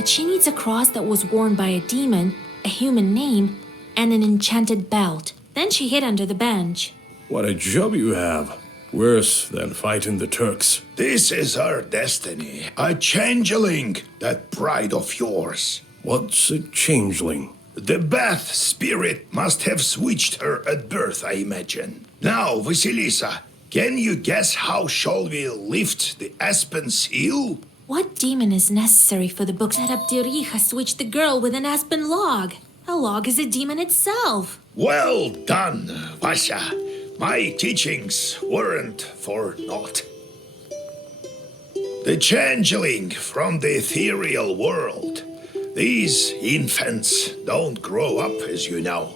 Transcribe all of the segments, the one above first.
But she needs a cross that was worn by a demon, a human name, and an enchanted belt. Then she hid under the bench. What a job you have. Worse than fighting the Turks. This is our destiny. A changeling, that bride of yours. What's a changeling? The Bath spirit must have switched her at birth, I imagine. Now, Vasilisa, can you guess how shall we lift the aspen seal? What demon is necessary for the book that Abdirija switched the girl with an aspen log? A log is a demon itself. Well done, Vasya. My teachings weren't for naught. The changeling from the ethereal world. These infants don't grow up, as you know.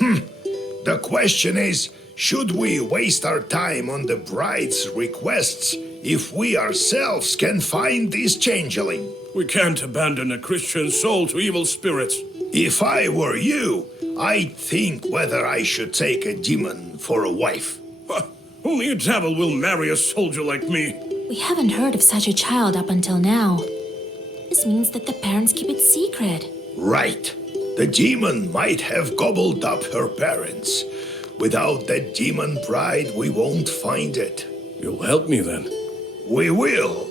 The question is, should we waste our time on the bride's requests if we ourselves can find this changeling? We can't abandon a Christian soul to evil spirits. If I were you, I'd think whether I should take a demon for a wife. Only a devil will marry a soldier like me. We haven't heard of such a child up until now. This means that the parents keep it secret. Right. The demon might have gobbled up her parents. Without that demon bride, we won't find it. You'll help me then? We will.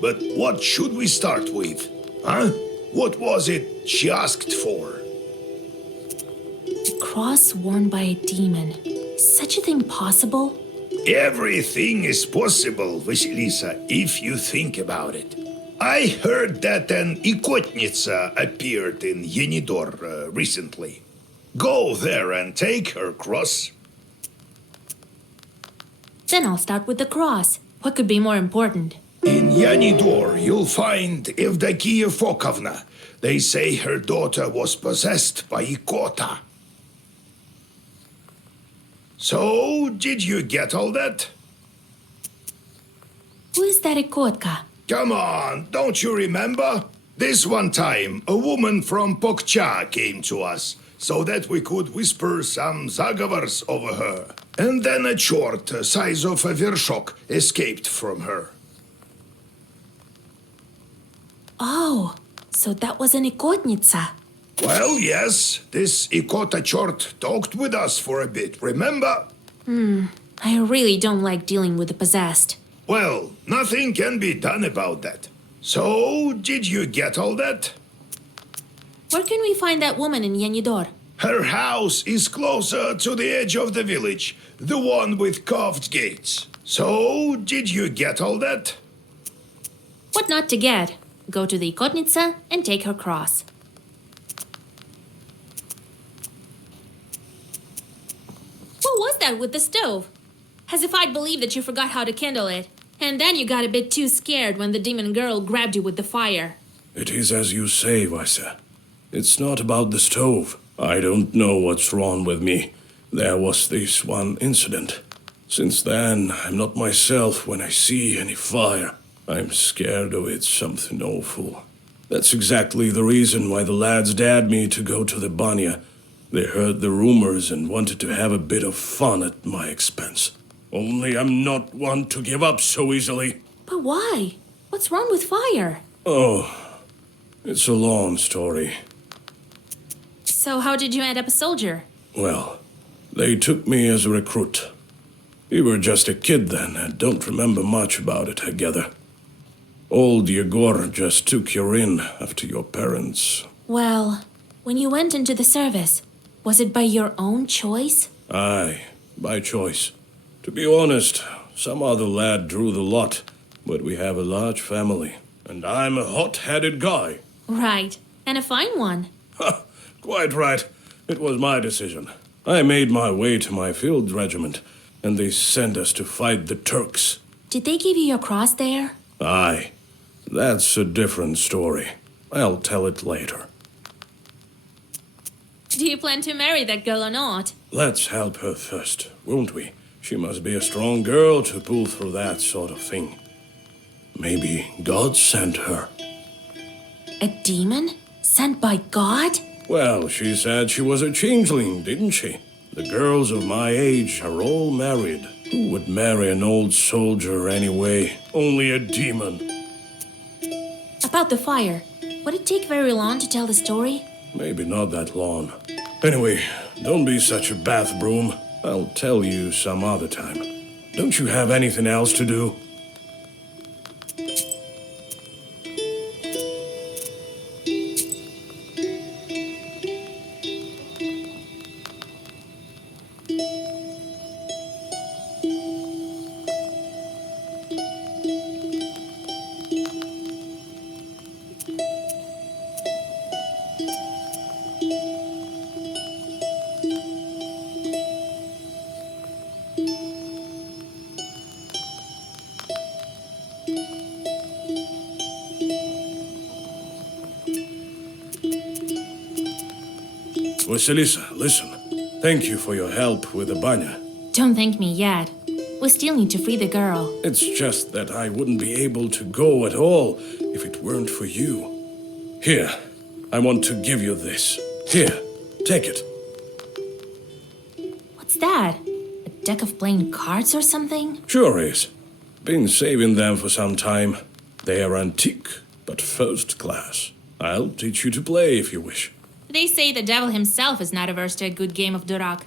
But what should we start with? Huh? What was it she asked for? A cross worn by a demon. Is such a thing possible? Everything is possible, Vasilisa, if you think about it. I heard that an ikotnitsa appeared in Yenidor recently. Go there and take her cross. Then I'll start with the cross. What could be more important? In Yanidor, you'll find Evdokia Fokovna. They say her daughter was possessed by Ikota. So, did you get all that? Who is that Ikotka? Come on, don't you remember? This one time, a woman from Pokcha came to us, so that we could whisper some zagovars over her. And then a chort, size of a vershok, escaped from her. Oh, so that was an Ikotnitsa. Well, yes, this Ikota chort talked with us for a bit, remember? I really don't like dealing with the possessed. Well, nothing can be done about that. So, did you get all that? Where can we find that woman in Yenidor? Her house is closer to the edge of the village, the one with carved gates. So, did you get all that? What not to get? Go to the Ikotnitsa and take her cross. What was that with the stove? As if I'd believe that you forgot how to kindle it. And then you got a bit too scared when the demon girl grabbed you with the fire. It is as you say, Vaisa. It's not about the stove. I don't know what's wrong with me. There was this one incident. Since then, I'm not myself when I see any fire. I'm scared of it something awful. That's exactly the reason why the lads dared me to go to the banya. They heard the rumors and wanted to have a bit of fun at my expense. Only I'm not one to give up so easily. But why? What's wrong with fire? Oh, it's a long story. So how did you end up a soldier? Well, they took me as a recruit. You were just a kid then and don't remember much about it, I gather. Old Yegor just took you in after your parents. Well, when you went into the service, was it by your own choice? Aye, by choice. To be honest, some other lad drew the lot, but we have a large family, and I'm a hot-headed guy. Right, and a fine one. Ha! Quite right. It was my decision. I made my way to my field regiment, and they sent us to fight the Turks. Did they give you your cross there? Aye. That's a different story. I'll tell it later. Do you plan to marry that girl or not? Let's help her first, won't we? She must be a strong girl to pull through that sort of thing. Maybe God sent her. A demon? Sent by God? Well, she said she was a changeling, didn't she? The girls of my age are all married. Who would marry an old soldier anyway? Only a demon. About the fire. Would it take very long to tell the story? Maybe not that long. Anyway, don't be such a bath broom. I'll tell you some other time. Don't you have anything else to do? Vasilisa, listen. Thank you for your help with the banya. Don't thank me yet. We still need to free the girl. It's just that I wouldn't be able to go at all if it weren't for you. Here, I want to give you this. Here, take it. What's that? A deck of playing cards or something? Sure is. Been saving them for some time. They are antique, but first class. I'll teach you to play if you wish. They say the devil himself is not averse to a good game of durak.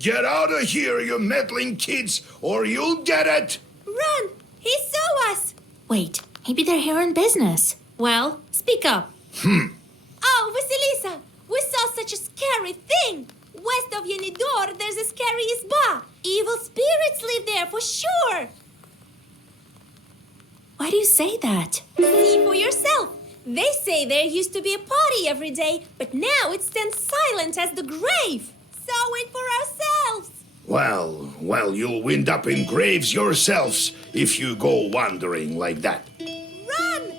Get out of here, you meddling kids, or you'll get it! Run! He saw us! Wait, maybe they're here on business. Well, speak up. Oh, Vasilisa! We saw such a scary thing! West of Yenidor, there's a scary isba. Evil spirits live there for sure! Why do you say that? See for yourself. They say there used to be a party every day, but now it stands silent as the grave. Saw it for ourselves. Well, you'll wind up in graves yourselves if you go wandering like that. Run!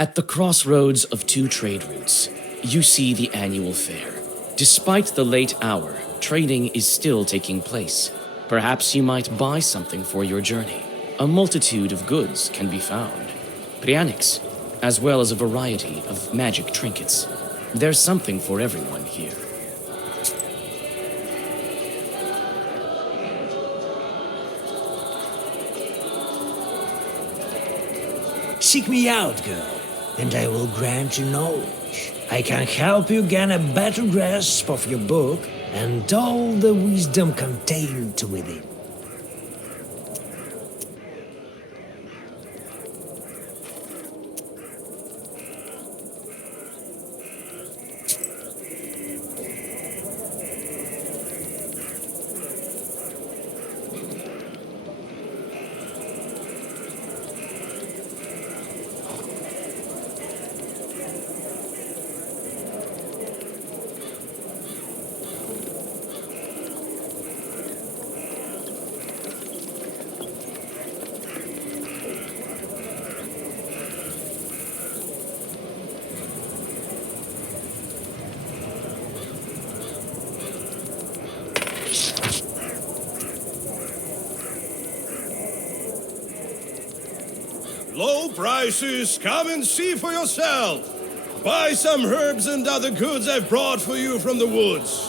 At the crossroads of two trade routes, you see the annual fair. Despite the late hour, trading is still taking place. Perhaps you might buy something for your journey. A multitude of goods can be found. Prianics, as well as a variety of magic trinkets. There's something for everyone here. Seek me out, girl. and I will grant you knowledge. I can help you gain a better grasp of your book and all the wisdom contained within. Low prices, come and see for yourself. Buy some herbs and other goods I've brought for you from the woods.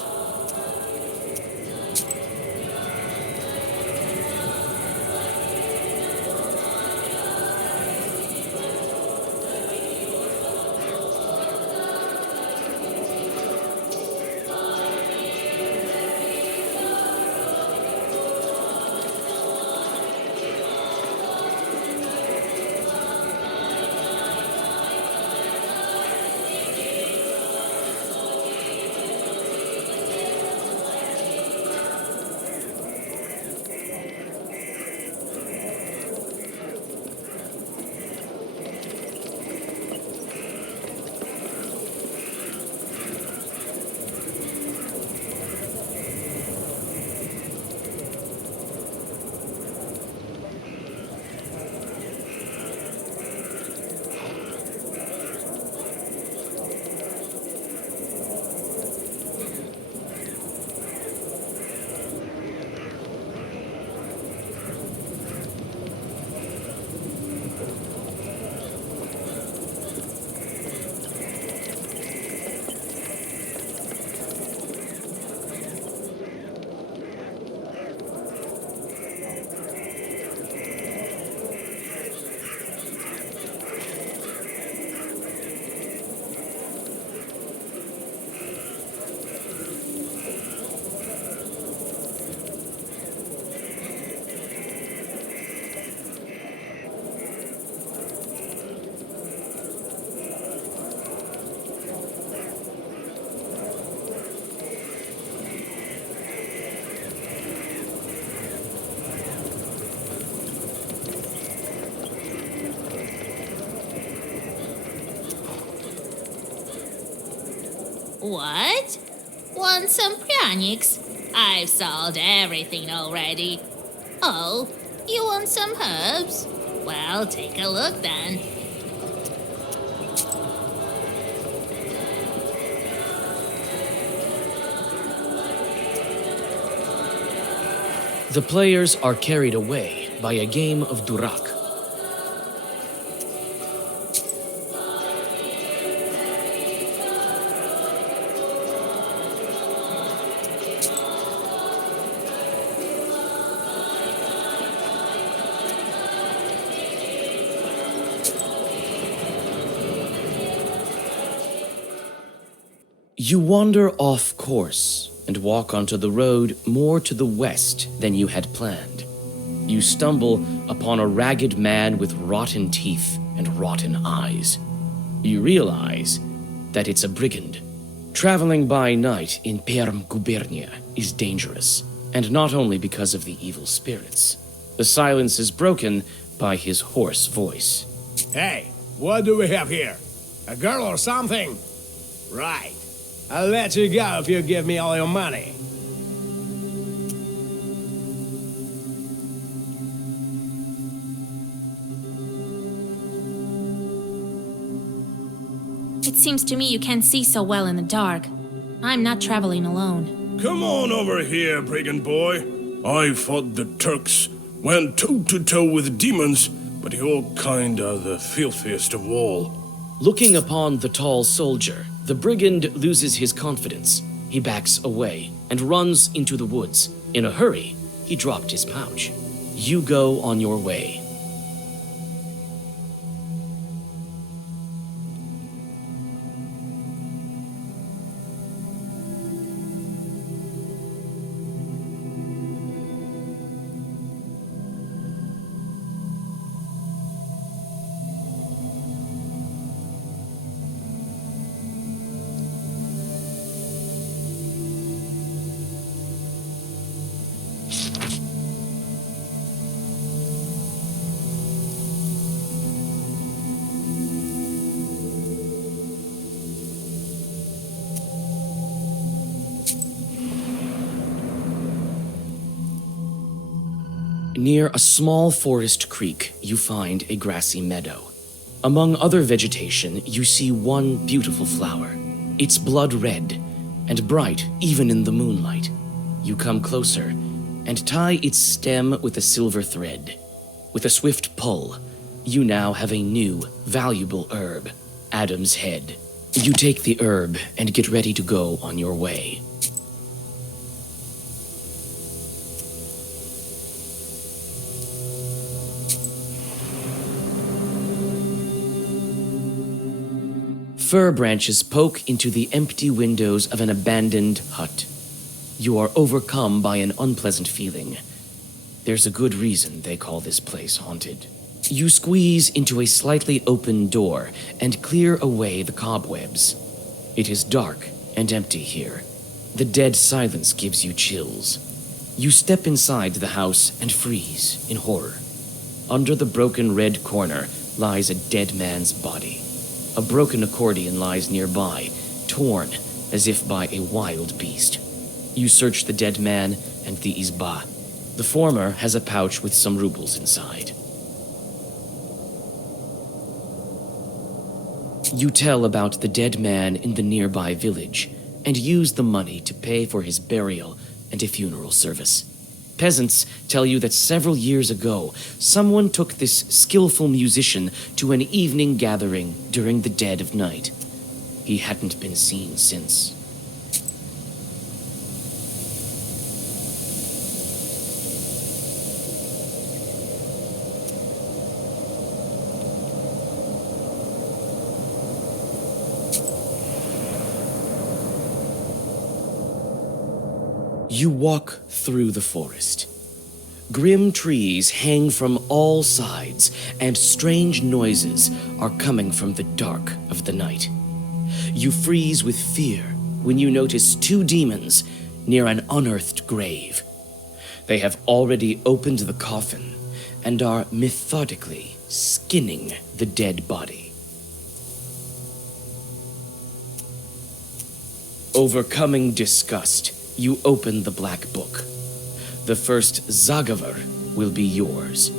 What? Want some pranics? I've sold everything already. Oh, you want some herbs? Well, take a look then. The players are carried away by a game of durak. You wander off course and walk onto the road more to the west than you had planned. You stumble upon a ragged man with rotten teeth and rotten eyes. You realize that it's a brigand. Traveling by night in Perm Gubernia is dangerous, and not only because of the evil spirits. The silence is broken by his hoarse voice. Hey, what do we have here? A girl or something? Right. I'll let you go if you give me all your money. It seems to me you can't see so well in the dark. I'm not traveling alone. Come on over here, brigand boy. I fought the Turks, went toe-to-toe with demons, but your kind are the filthiest of all. Looking upon the tall soldier, the brigand loses his confidence. He backs away and runs into the woods. In a hurry, he dropped his pouch. You go on your way. Near a small forest creek, you find a grassy meadow. Among other vegetation, you see one beautiful flower. It's blood red and bright even in the moonlight. You come closer and tie its stem with a silver thread. With a swift pull, you now have a new, valuable herb, Adam's Head. You take the herb and get ready to go on your way. Fir branches poke into the empty windows of an abandoned hut. You are overcome by an unpleasant feeling. There's a good reason they call this place haunted. You squeeze into a slightly open door and clear away the cobwebs. It is dark and empty here. The dead silence gives you chills. You step inside the house and freeze in horror. Under the broken red corner lies a dead man's body. A broken accordion lies nearby, torn as if by a wild beast. You search the dead man and the izba. The former has a pouch with some rubles inside. You tell about the dead man in the nearby village and use the money to pay for his burial and a funeral service. Peasants tell you that several years ago, someone took this skillful musician to an evening gathering during the dead of night. He hadn't been seen since. You walk through the forest. Grim trees hang from all sides, and strange noises are coming from the dark of the night. You freeze with fear when you notice two demons near an unearthed grave. They have already opened the coffin and are methodically skinning the dead body. Overcoming disgust, you open the black book. The first Zagavar will be yours.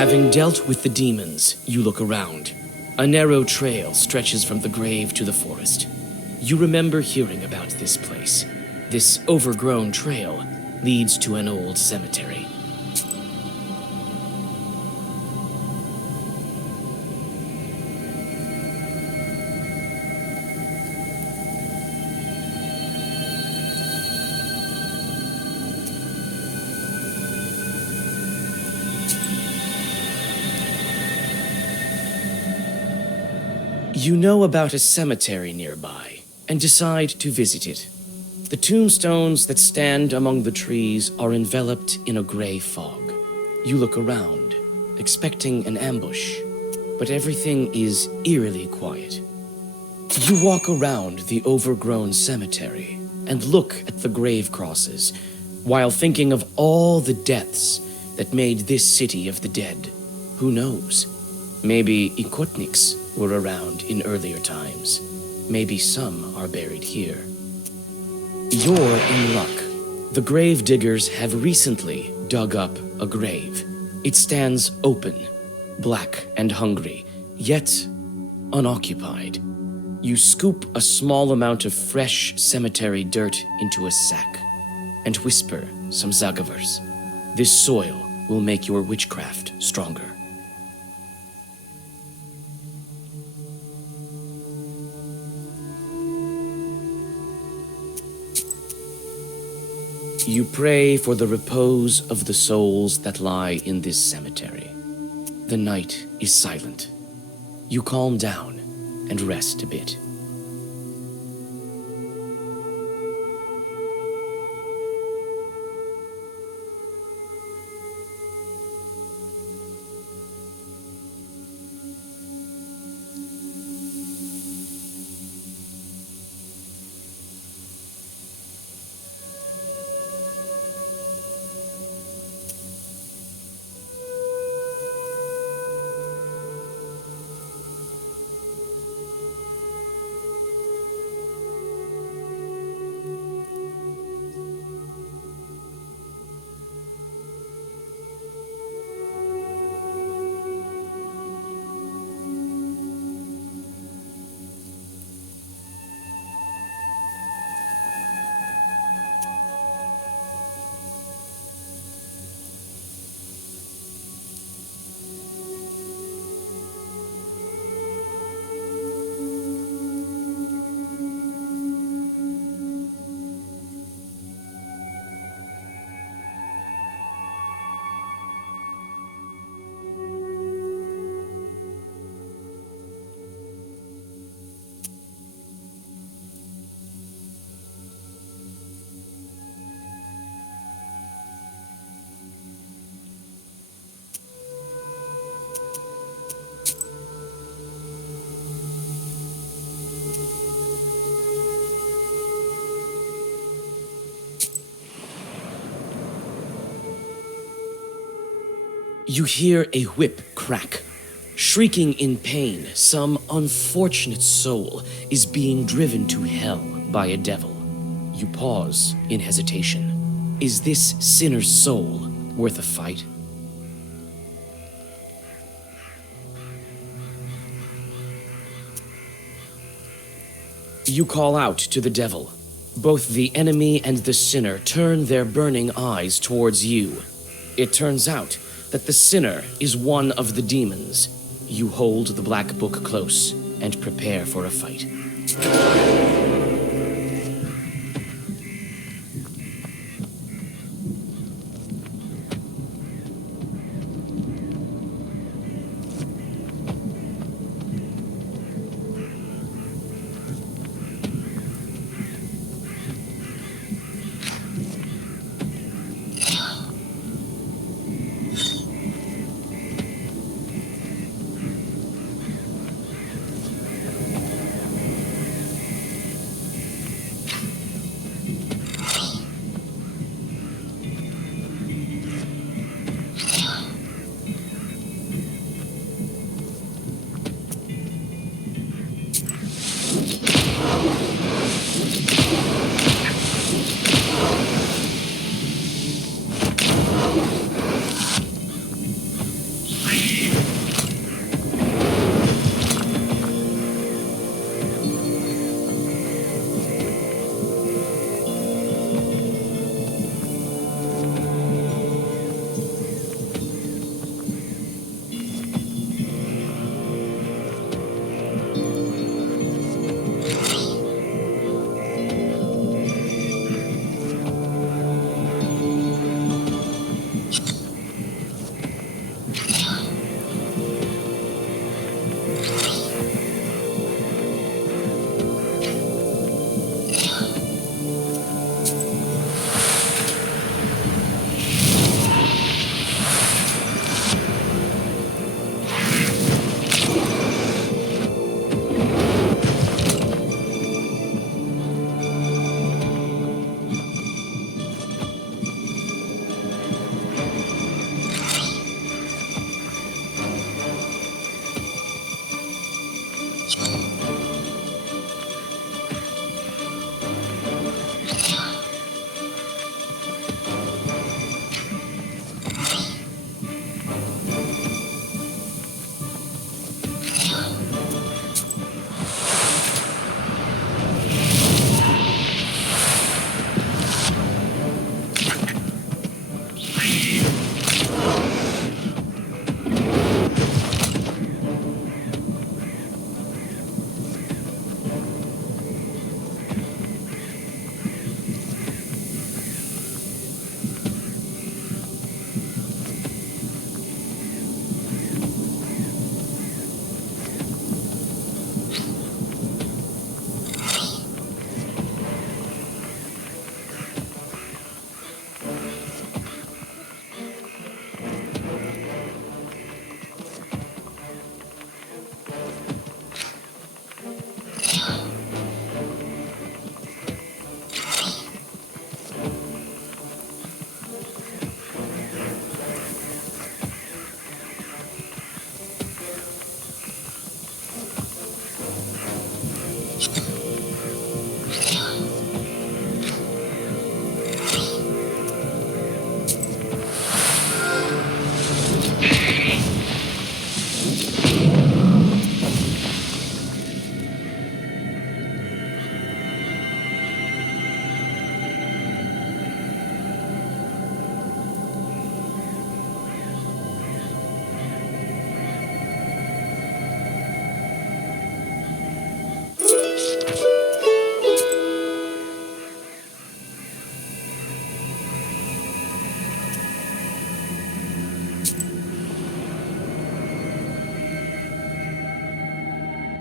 Having dealt with the demons, you look around. A narrow trail stretches from the grave to the forest. You remember hearing about this place. This overgrown trail leads to an old cemetery. You know about a cemetery nearby and decide to visit it. The tombstones that stand among the trees are enveloped in a gray fog. You look around, expecting an ambush, but everything is eerily quiet. You walk around the overgrown cemetery and look at the grave crosses, while thinking of all the deaths that made this city of the dead. Who knows? Maybe Ikotniks were around in earlier times. Maybe some are buried here. You're in luck. The grave diggers have recently dug up a grave. It stands open, black and hungry, yet unoccupied. You scoop a small amount of fresh cemetery dirt into a sack and whisper some zagavers. This soil will make your witchcraft stronger. You pray for the repose of the souls that lie in this cemetery. The night is silent. You calm down and rest a bit. You hear a whip crack. Shrieking in pain, some unfortunate soul is being driven to hell by a devil. You pause in hesitation. Is this sinner's soul worth a fight? You call out to the devil. Both the enemy and the sinner turn their burning eyes towards you. It turns out that the sinner is one of the demons. You hold the black book close and prepare for a fight.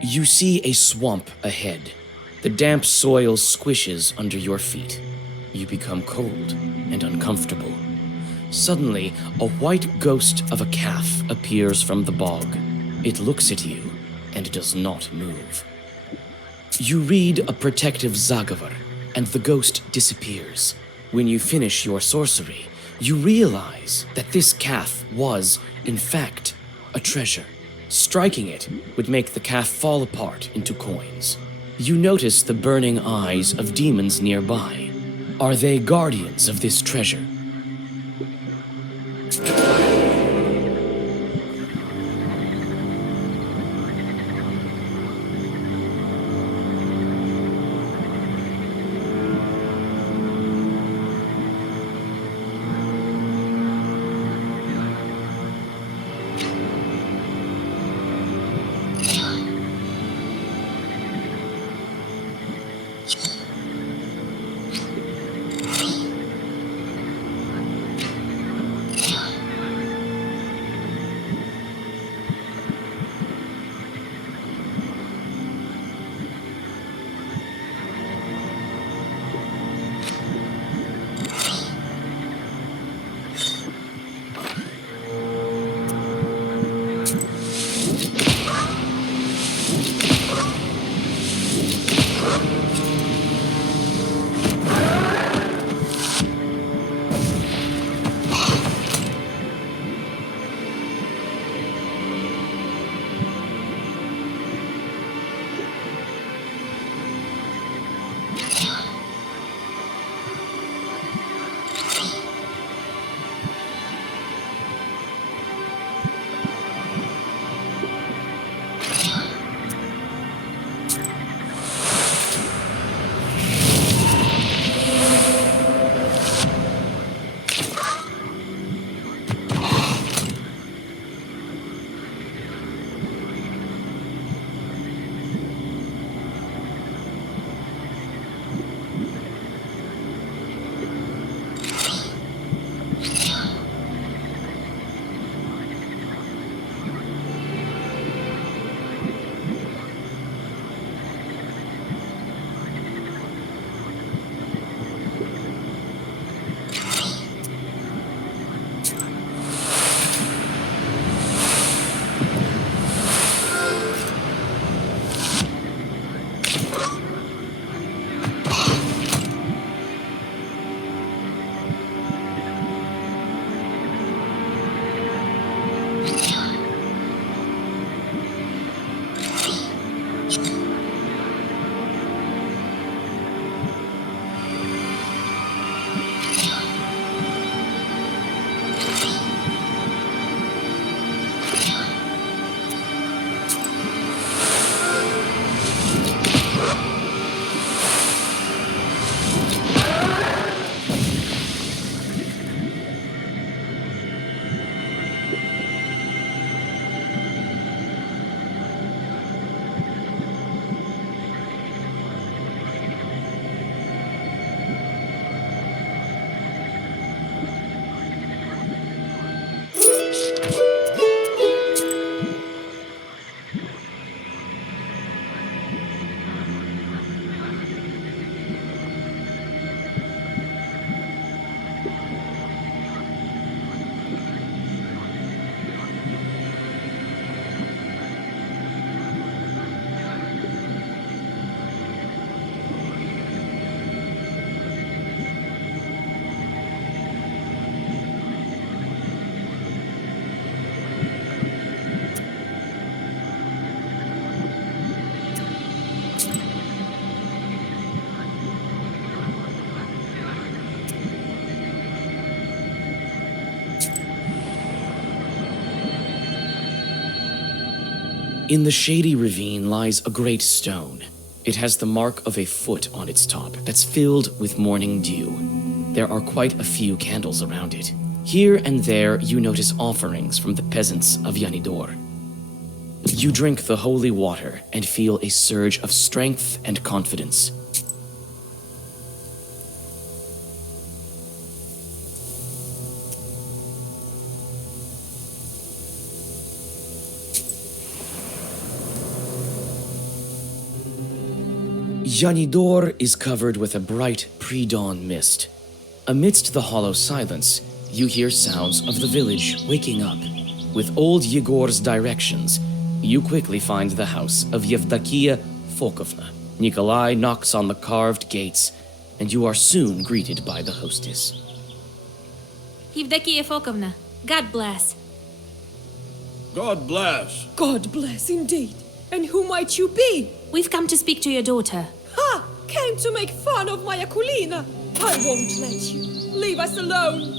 You see a swamp ahead. The damp soil squishes under your feet. You become cold and uncomfortable. Suddenly, a white ghost of a calf appears from the bog. It looks at you and does not move. You read a protective Zagavar, and the ghost disappears. When you finish your sorcery, you realize that this calf was, in fact, a treasure. Striking it would make the calf fall apart into coins. You notice the burning eyes of demons nearby. Are they guardians of this treasure? In the shady ravine lies a great stone. It has the mark of a foot on its top that's filled with morning dew. There are quite a few candles around it. Here and there you notice offerings from the peasants of Yanidor. You drink the holy water and feel a surge of strength and confidence. Yanidor is covered with a bright pre-dawn mist. Amidst the hollow silence, you hear sounds of the village waking up. With old Yegor's directions, you quickly find the house of Yevdakia Fokovna. Nikolai knocks on the carved gates, and you are soon greeted by the hostess. Evdokia Fokovna, God bless. God bless. God bless indeed. And who might you be? We've come to speak to your daughter. Ha! Came to make fun of my Akulina. I won't let you. Leave us alone.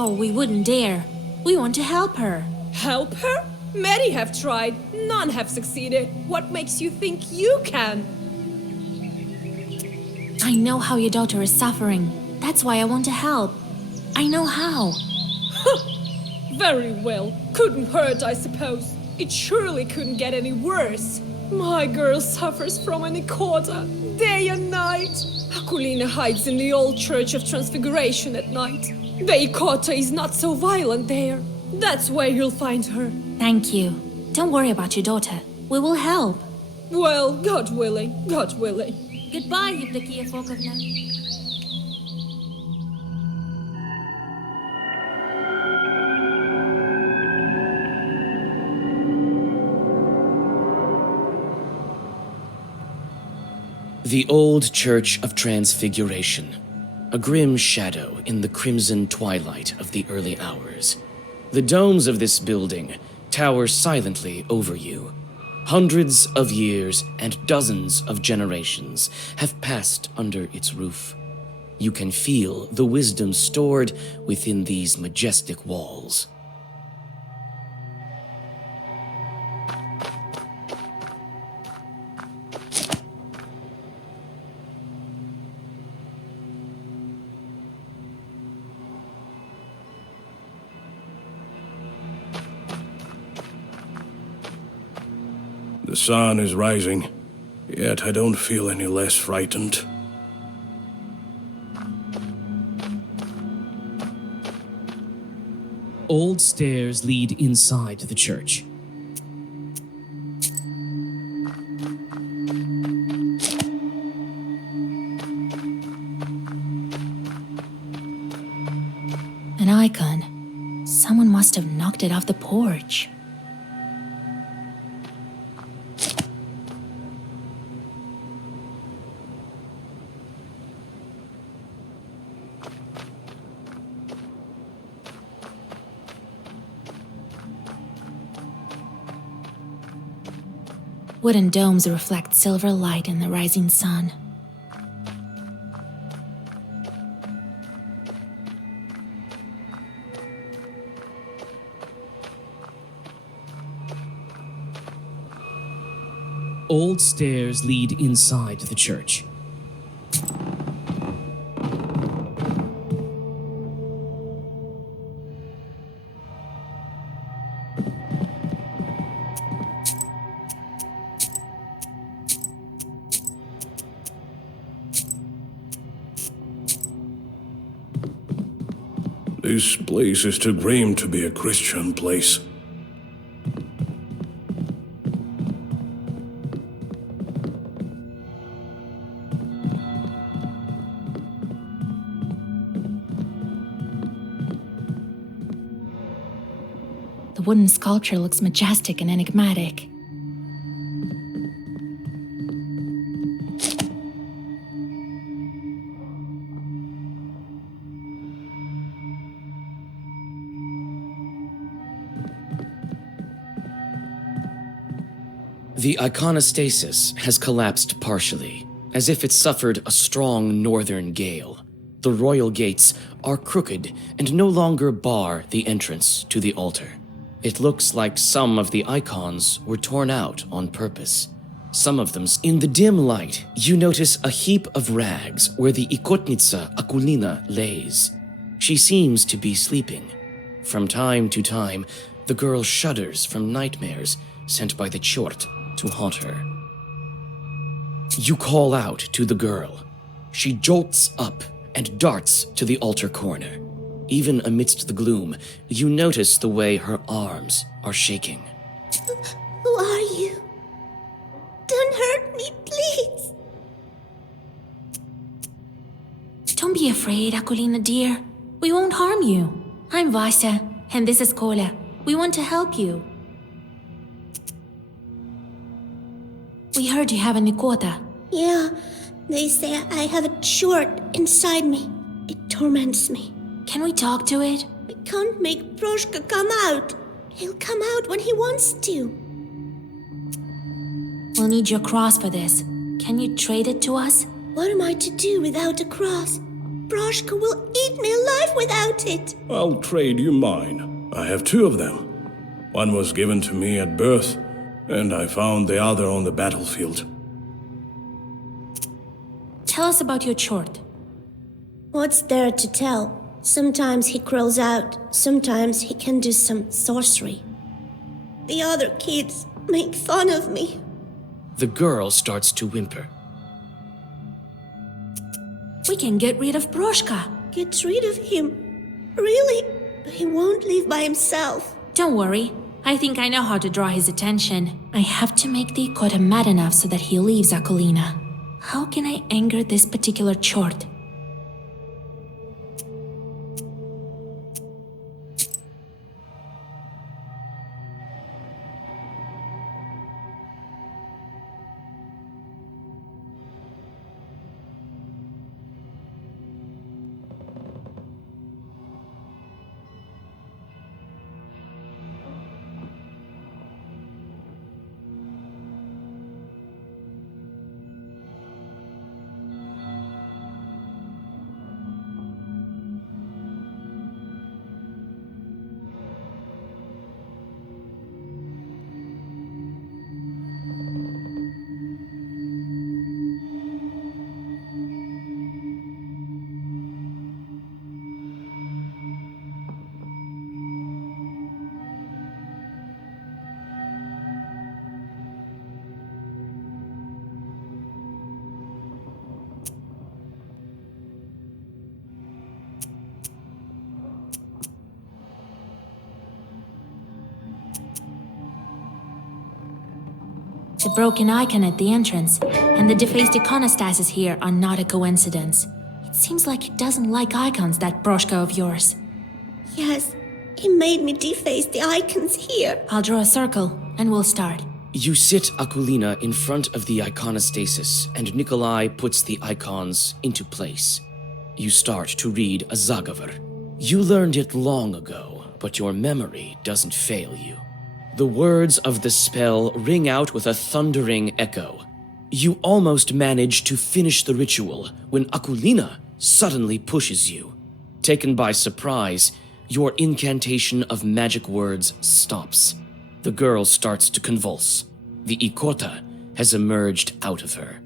Oh, we wouldn't dare. We want to help her. Help her? Many have tried. None have succeeded. What makes you think you can? I know how your daughter is suffering. That's why I want to help. I know how. Very well. Couldn't hurt, I suppose. It surely couldn't get any worse. My girl suffers from an ikota, day and night. Akulina hides in the old Church of Transfiguration at night. The ikota is not so violent there. That's where you'll find her. Thank you. Don't worry about your daughter. We will help. Well, God willing, God willing. Goodbye, Evdokia Fokovna. The old Church of Transfiguration. A grim shadow in the crimson twilight of the early hours. The domes of this building tower silently over you. Hundreds of years and dozens of generations have passed under its roof. You can feel the wisdom stored within these majestic walls. The sun is rising, yet I don't feel any less frightened. Old stairs lead inside the church. An icon. Someone must have knocked it off the porch. Wooden domes reflect silver light in the rising sun. Old stairs lead inside the church. This place is too grim to be a Christian place. The wooden sculpture looks majestic and enigmatic. The iconostasis has collapsed partially, as if it suffered a strong northern gale. The royal gates are crooked and no longer bar the entrance to the altar. It looks like some of the icons were torn out on purpose. Some of them. In the dim light, you notice a heap of rags where the Ikotnitsa Akulina lays. She seems to be sleeping. From time to time, the girl shudders from nightmares sent by the Chort to haunt her. You call out to the girl. She jolts up and darts to the altar corner. Even amidst the gloom, you notice the way her arms are shaking. Who are you? Don't hurt me, please. Don't be afraid, Akulina dear. We won't harm you. I'm Vasa, and this is Kola. We want to help you. We heard you have a Nikota. Yeah, they say I have a short inside me. It torments me. Can we talk to it? I can't make Proshka come out. He'll come out when he wants to. We'll need your cross for this. Can you trade it to us? What am I to do without a cross? Proshka will eat me alive without it. I'll trade you mine. I have two of them. One was given to me at birth, and I found the other on the battlefield. Tell us about your Chort. What's there to tell? Sometimes he crawls out, sometimes he can do some sorcery. The other kids make fun of me. The girl starts to whimper. We can get rid of Proshka. Get rid of him? Really? He won't leave by himself. Don't worry. I think I know how to draw his attention. I have to make the Ikota mad enough so that he leaves Akulina. How can I anger this particular Chort? The broken icon at the entrance and the defaced iconostasis here are not a coincidence. It seems like he doesn't like icons, that Proshka of yours. Yes, he made me deface the icons here. I'll draw a circle, and we'll start. You sit Akulina in front of the iconostasis, and Nikolai puts the icons into place. You start to read a Zagavar. You learned it long ago, but your memory doesn't fail you. The words of the spell ring out with a thundering echo. You almost manage to finish the ritual when Akulina suddenly pushes you. Taken by surprise, your incantation of magic words stops. The girl starts to convulse. The Ikota has emerged out of her.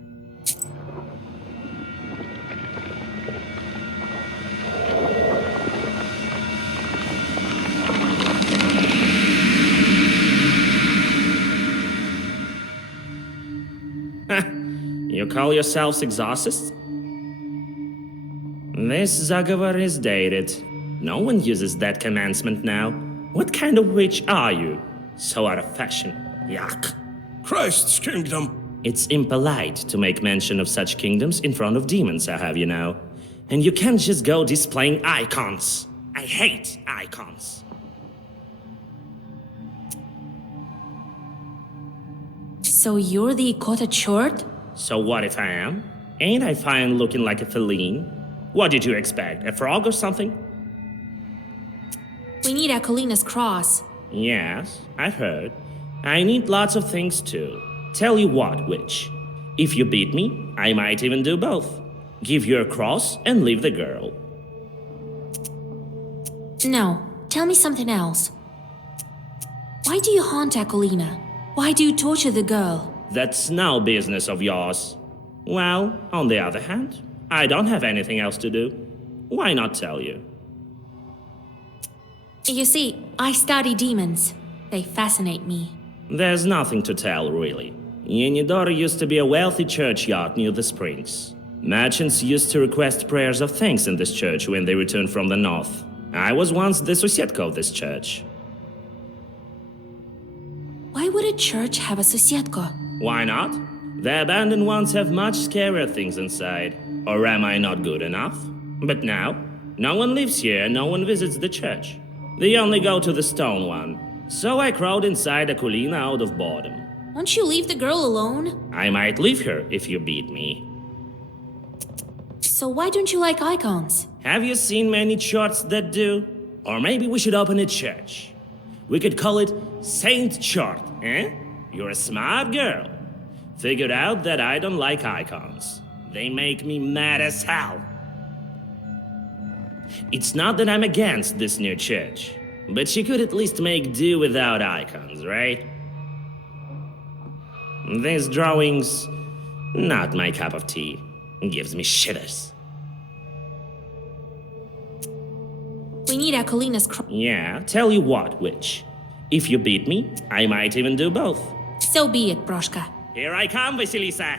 You call yourselves exorcists? This Zagavar is dated. No one uses that commencement now. What kind of witch are you? So out of fashion. Yuck. Christ's kingdom! It's impolite to make mention of such kingdoms in front of demons, I have you know. And you can't just go displaying icons. I hate icons. So you're the Ikota Chort? So what if I am? Ain't I fine looking like a feline? What did you expect, a frog or something? We need Akulina's cross. Yes, I've heard. I need lots of things too. Tell you what, witch. If you beat me, I might even do both. Give you a cross and leave the girl. No, tell me something else. Why do you haunt Akulina? Why do you torture the girl? That's no business of yours. Well, on the other hand, I don't have anything else to do. Why not tell you? You see, I study demons. They fascinate me. There's nothing to tell, really. Yenidor used to be a wealthy churchyard near the springs. Merchants used to request prayers of thanks in this church when they returned from the north. I was once the sosiedka of this church. Why would a church have a sosiedko? Why not? The abandoned ones have much scarier things inside. Or am I not good enough? But now, no one lives here and no one visits the church. They only go to the stone one. So I crawled inside Akulina out of boredom. Won't you leave the girl alone? I might leave her if you beat me. So why don't you like icons? Have you seen many charts that do? Or maybe we should open a church. We could call it Saint Chart, eh? You're a smart girl. Figured out that I don't like icons. They make me mad as hell. It's not that I'm against this new church, but she could at least make do without icons, right? These drawings, not my cup of tea. Gives me shivers. We need Akulina's Yeah, tell you what, witch. If you beat me, I might even do both. So be it, Proshka. Here I come, Vasilisa!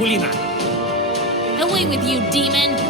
Akulina! Away with you, demon!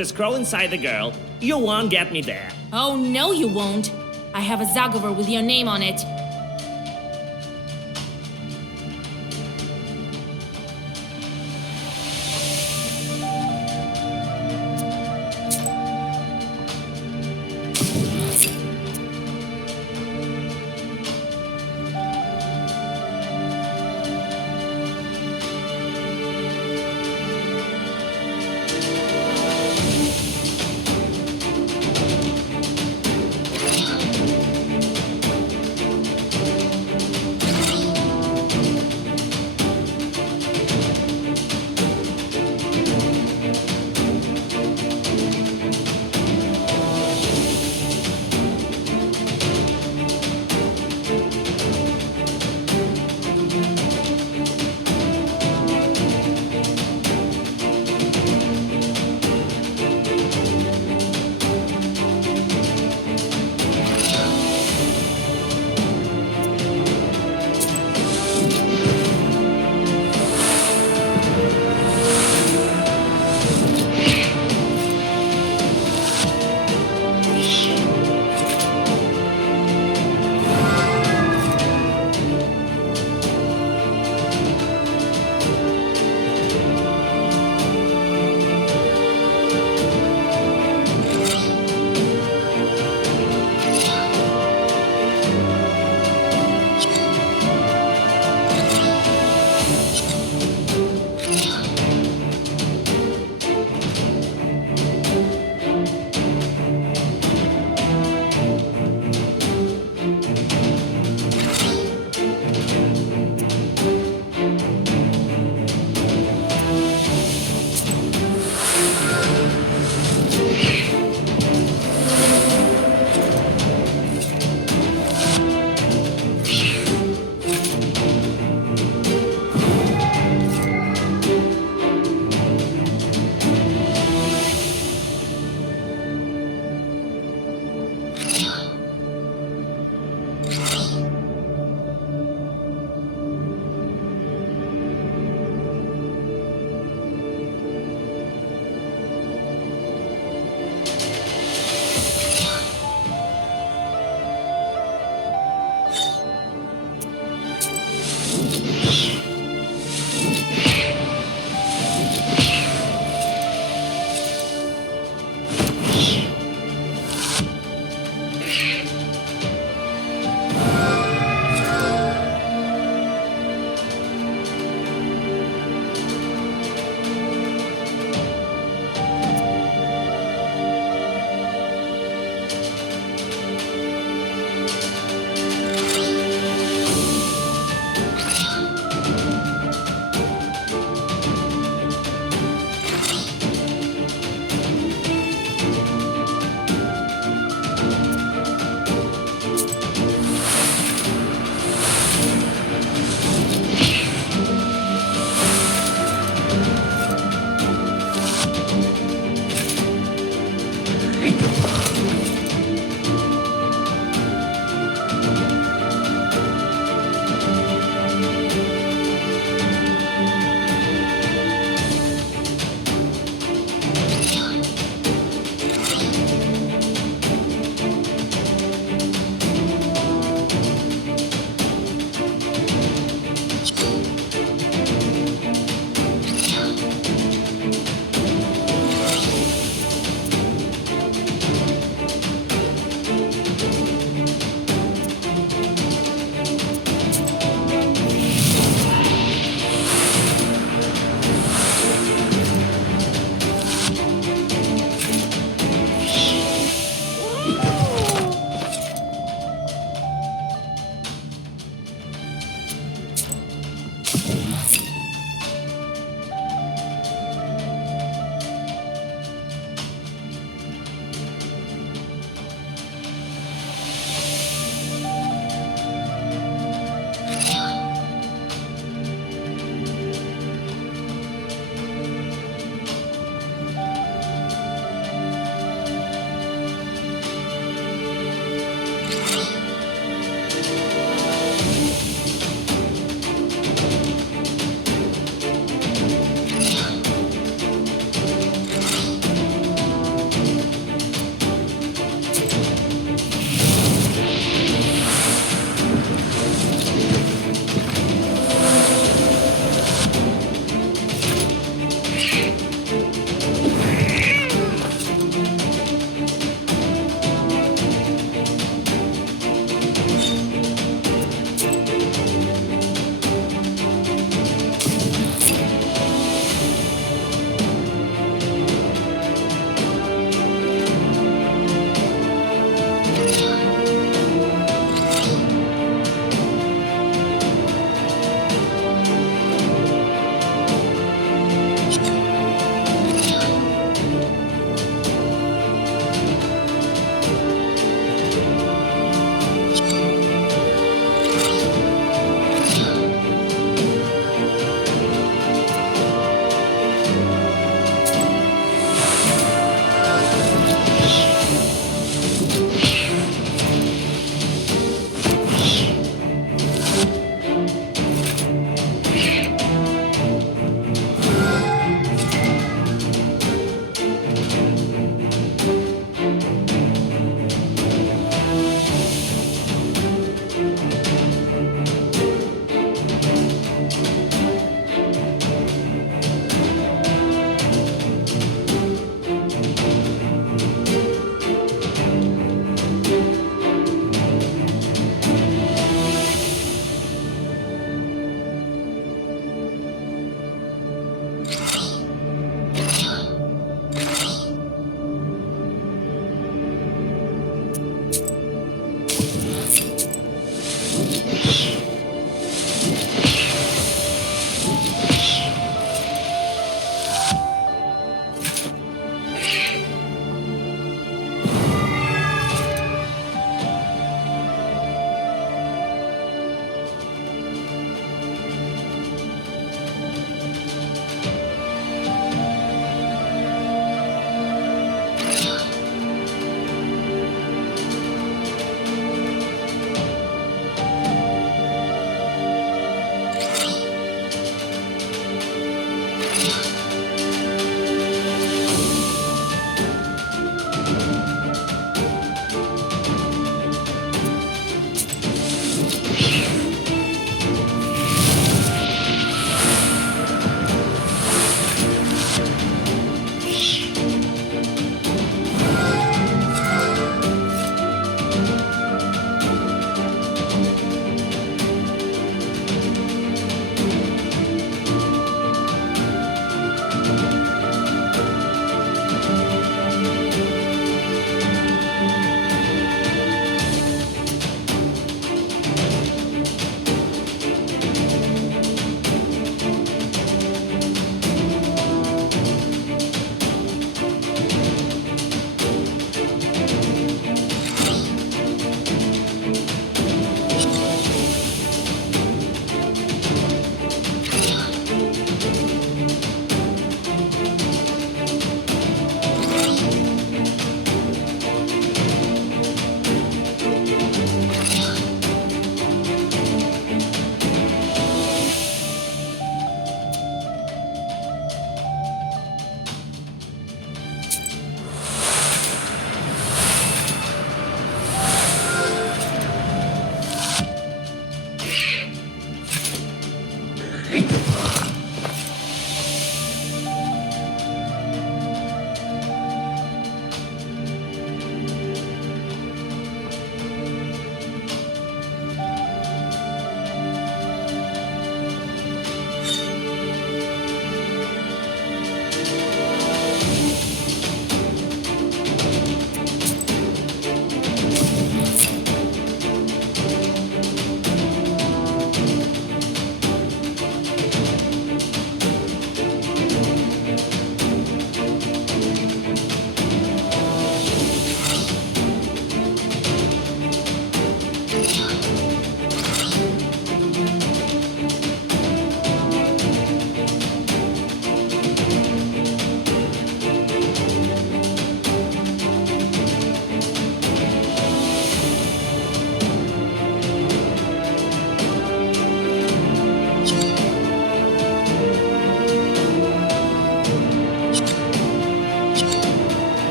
just crawl inside the girl. You won't get me there. Oh, no, you won't. I have a Zagover with your name on it.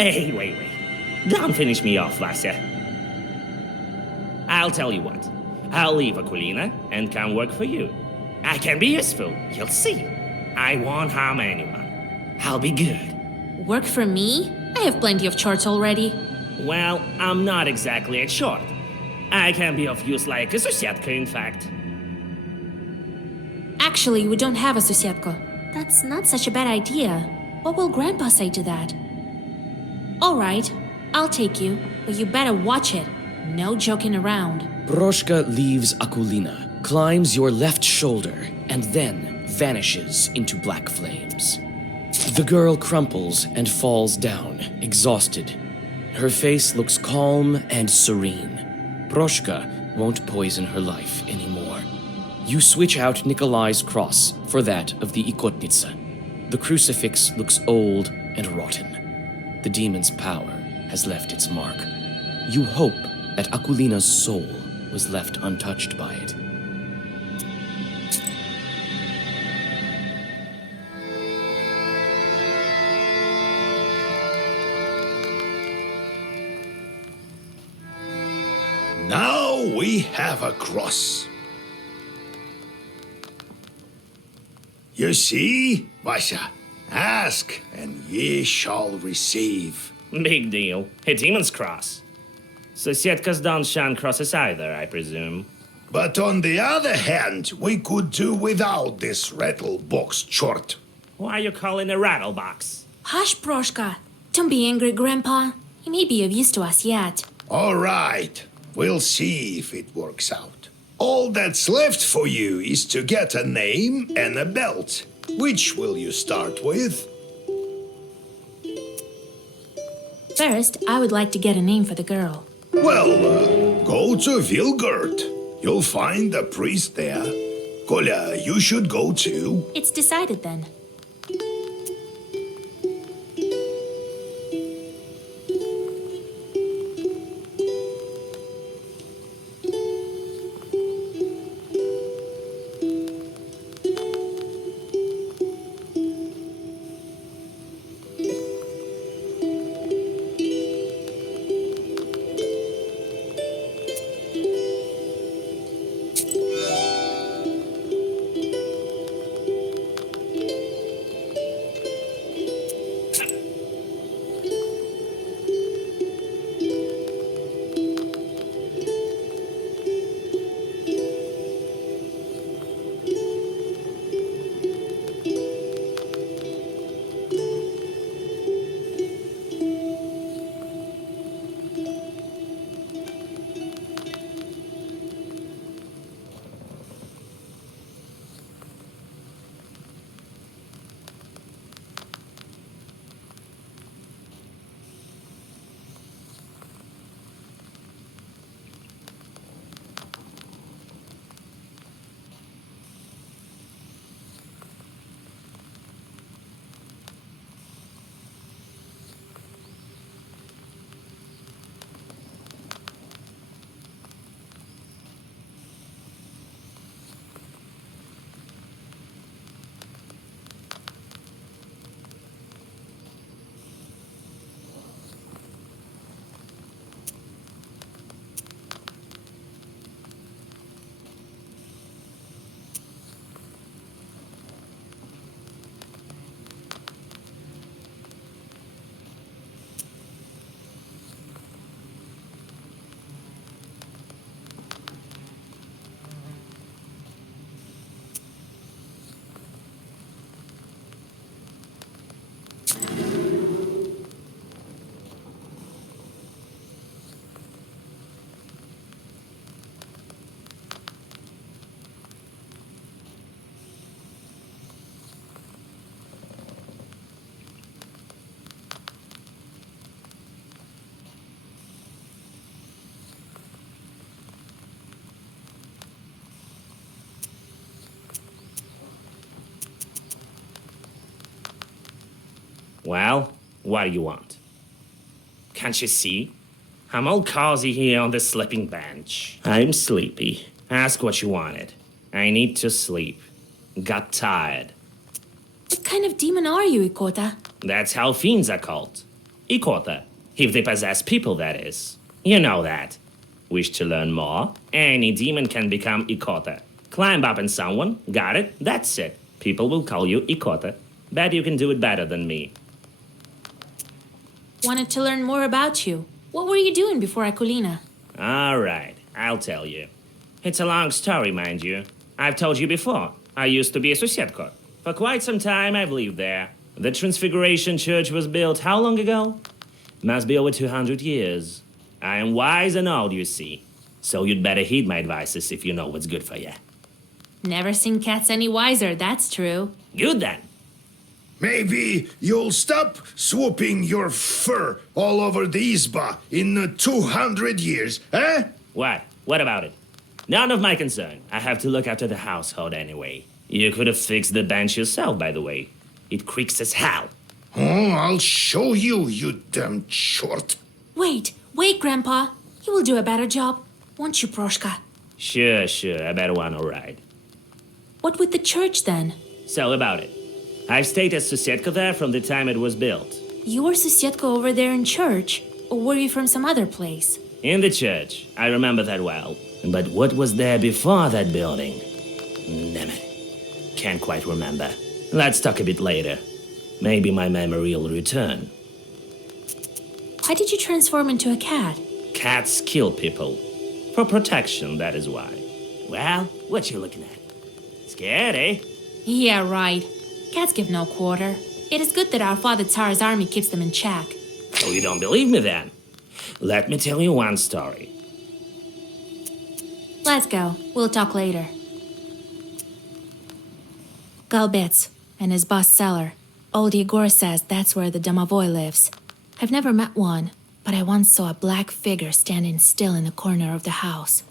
Wait. Don't finish me off, Vasya. I'll tell you what. I'll leave Aquilina and come work for you. I can be useful, you'll see. I won't harm anyone. I'll be good. Work for me? I have plenty of charts already. Well, I'm not exactly a short. I can be of use like a Susietka, in fact. Actually, we don't have a Susietka. That's not such a bad idea. What will Grandpa say to that? Alright, I'll take you, but you better watch it. No joking around. Proshka leaves Aquilina, climbs your left shoulder, and then vanishes into black flames. The girl crumples and falls down, exhausted. Her face looks calm and serene. Proshka won't poison her life anymore. You switch out Nikolai's cross for that of the Ikotnitsa. The crucifix looks old and rotten. The demon's power has left its mark. You hope that Aquilina's soul was left untouched by it. Now we have a cross. You see, Vasya, ask and ye shall receive. Big deal. A demon's cross. Susietkas don't shun crosses either, I presume. But on the other hand, we could do without this rattle box chort. Why are you calling a rattle box? Hush, Proshka. Don't be angry, Grandpa. He may be of use to us yet. All right, we'll see if it works out. All that's left for you is to get a name and a belt. Which will you start with? First, I would like to get a name for the girl. Well, go to Vilgard. You'll find a priest there. Kolya, you should go too. It's decided then. Well, what do you want? Can't you see? I'm all cozy here on the sleeping bench. I'm sleepy. Ask what you wanted. I need to sleep. Got tired. What kind of demon are you, Ikota? That's how fiends are called. Ikota. If they possess people, that is. You know that. Wish to learn more? Any demon can become Ikota. Climb up in someone, got it, that's it. People will call you Ikota. Bet you can do it better than me. Wanted to learn more about you. What were you doing before Akulina? Alright, I'll tell you. It's a long story, mind you. I've told you before. I used to be a Susietko. For quite some time, I've lived there. The Transfiguration Church was built how long ago? Must be over 200 years. I am wise and old, you see. So you'd better heed my advices if you know what's good for you. Never seen cats any wiser, that's true. Good then. Maybe you'll stop swooping your fur all over the Isba in 200 years, eh? What? What about it? None of my concern. I have to look after the household anyway. You could have fixed the bench yourself, by the way. It creaks as hell. Oh, I'll show you, you damn short. Wait, Grandpa. You will do a better job, won't you, Proshka? Sure, I better want to ride. What with the church, then? So about it. I've stayed as Susietka there from the time it was built. You were Susietka over there in church, or were you from some other place? In the church. I remember that well. But what was there before that building? Damn it. Can't quite remember. Let's talk a bit later. Maybe my memory will return. Why did you transform into a cat? Cats kill people. For protection, that is why. Well, what you looking at? Scared, eh? Yeah, right. Cats give no quarter. It is good that our father Tsar's army keeps them in check. So you don't believe me then? Let me tell you one story. Let's go. We'll talk later. Galbets and his boss cellar. Old Igor says that's where the domovoi lives. I've never met one, but I once saw a black figure standing still in the corner of the house.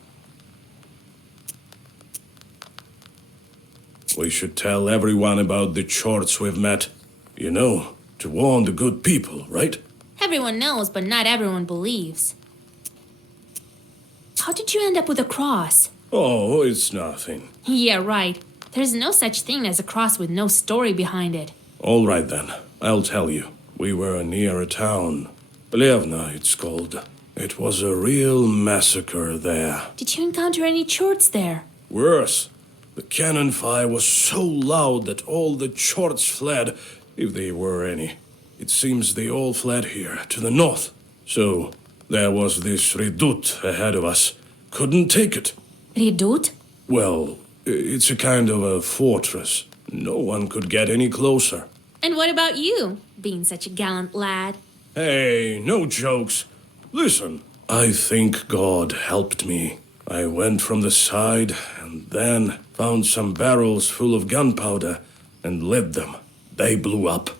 We should tell everyone about the chorts we've met. You know, to warn the good people, right? Everyone knows, but not everyone believes. How did you end up with a cross? Oh, it's nothing. Yeah, right. There's no such thing as a cross with no story behind it. All right then, I'll tell you. We were near a town. Plevna, it's called. It was a real massacre there. Did you encounter any chorts there? Worse, the cannon fire was so loud that all the chorts fled, if they were any. It seems they all fled here, to the north. So, there was this redoute ahead of us. Couldn't take it. Redoute? Well, it's a kind of a fortress. No one could get any closer. And what about you, being such a gallant lad? Hey, no jokes. Listen, I think God helped me. I went from the side and then found some barrels full of gunpowder and lit them. They blew up.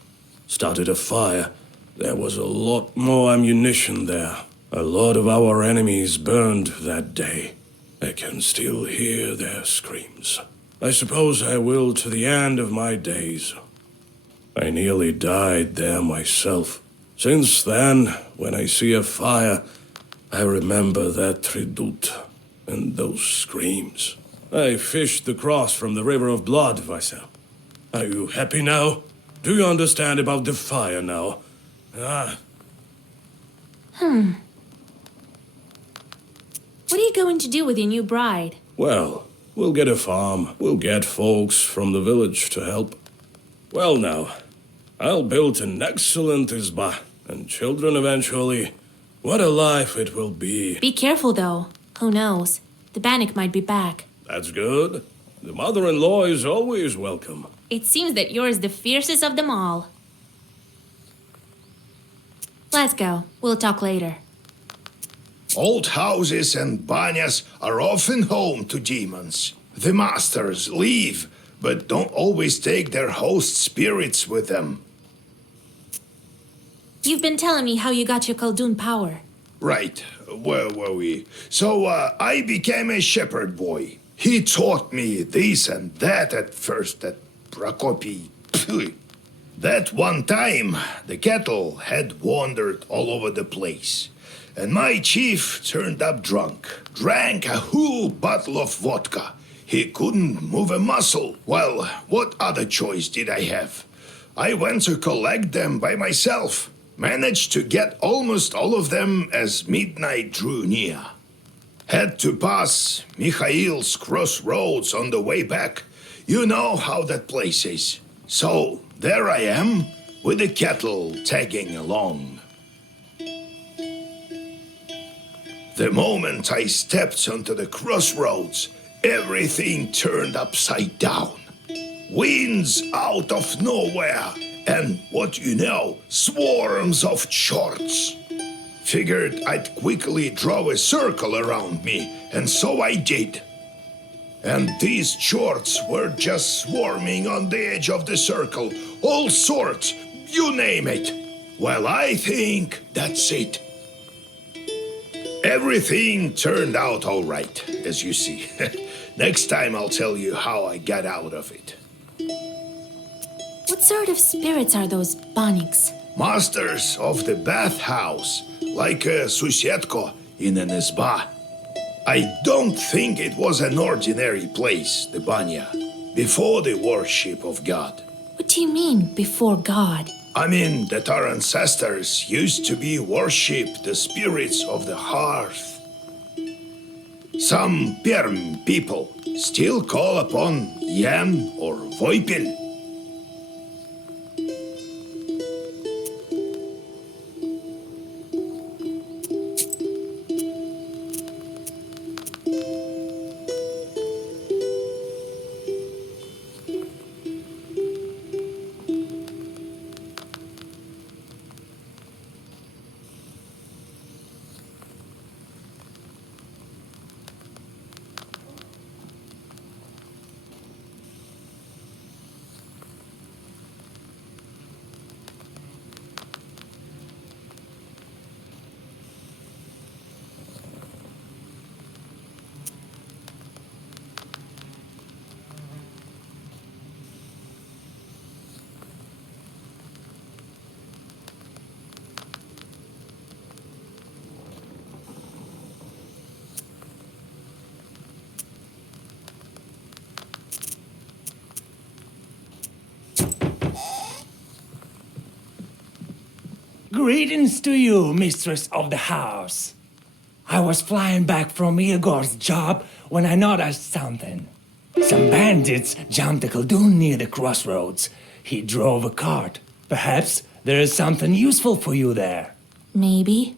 Started a fire. There was a lot more ammunition there. A lot of our enemies burned that day. I can still hear their screams. I suppose I will to the end of my days. I nearly died there myself. Since then, when I see a fire, I remember that redoute and those screams. I fished the cross from the river of blood, Vasil. Are you happy now? Do you understand about the fire now? What are you going to do with your new bride? Well, we'll get a farm. We'll get folks from the village to help. Well now, I'll build an excellent izba, and children eventually. What a life it will be. Be careful, though. Who knows? The Bannock might be back. That's good. The mother-in-law is always welcome. It seems that yours the fiercest of them all. Let's go. We'll talk later. Old houses and banyas are often home to demons. The masters leave, but don't always take their host spirits with them. You've been telling me how you got your Khaldun power. Right, where were we? So, I became a shepherd boy. He taught me this and that at first at Prokopi. That one time, the cattle had wandered all over the place. And my chief turned up drunk, drank a whole bottle of vodka. He couldn't move a muscle. Well, what other choice did I have? I went to collect them by myself. Managed to get almost all of them as midnight drew near. Had to pass Mikhail's crossroads on the way back. You know how that place is. So there I am, with the cattle tagging along. The moment I stepped onto the crossroads, everything turned upside down. Winds out of nowhere, and what you know, swarms of shorts. Figured I'd quickly draw a circle around me, and so I did. And these shorts were just swarming on the edge of the circle, all sorts, you name it. Well, I think that's it. Everything turned out all right, as you see. Next time I'll tell you how I got out of it. What sort of spirits are those baniks? Masters of the bathhouse, like a susietko in an izba. I don't think it was an ordinary place, the banya, before the worship of God. What do you mean, before God? I mean that our ancestors used to be worshipped the spirits of the hearth. Some Perm people still call upon Yan or Voipil. Greetings to you, mistress of the house. I was flying back from Igor's job when I noticed something. Some bandits jumped a Khaldun near the crossroads. He drove a cart. Perhaps there is something useful for you there. Maybe.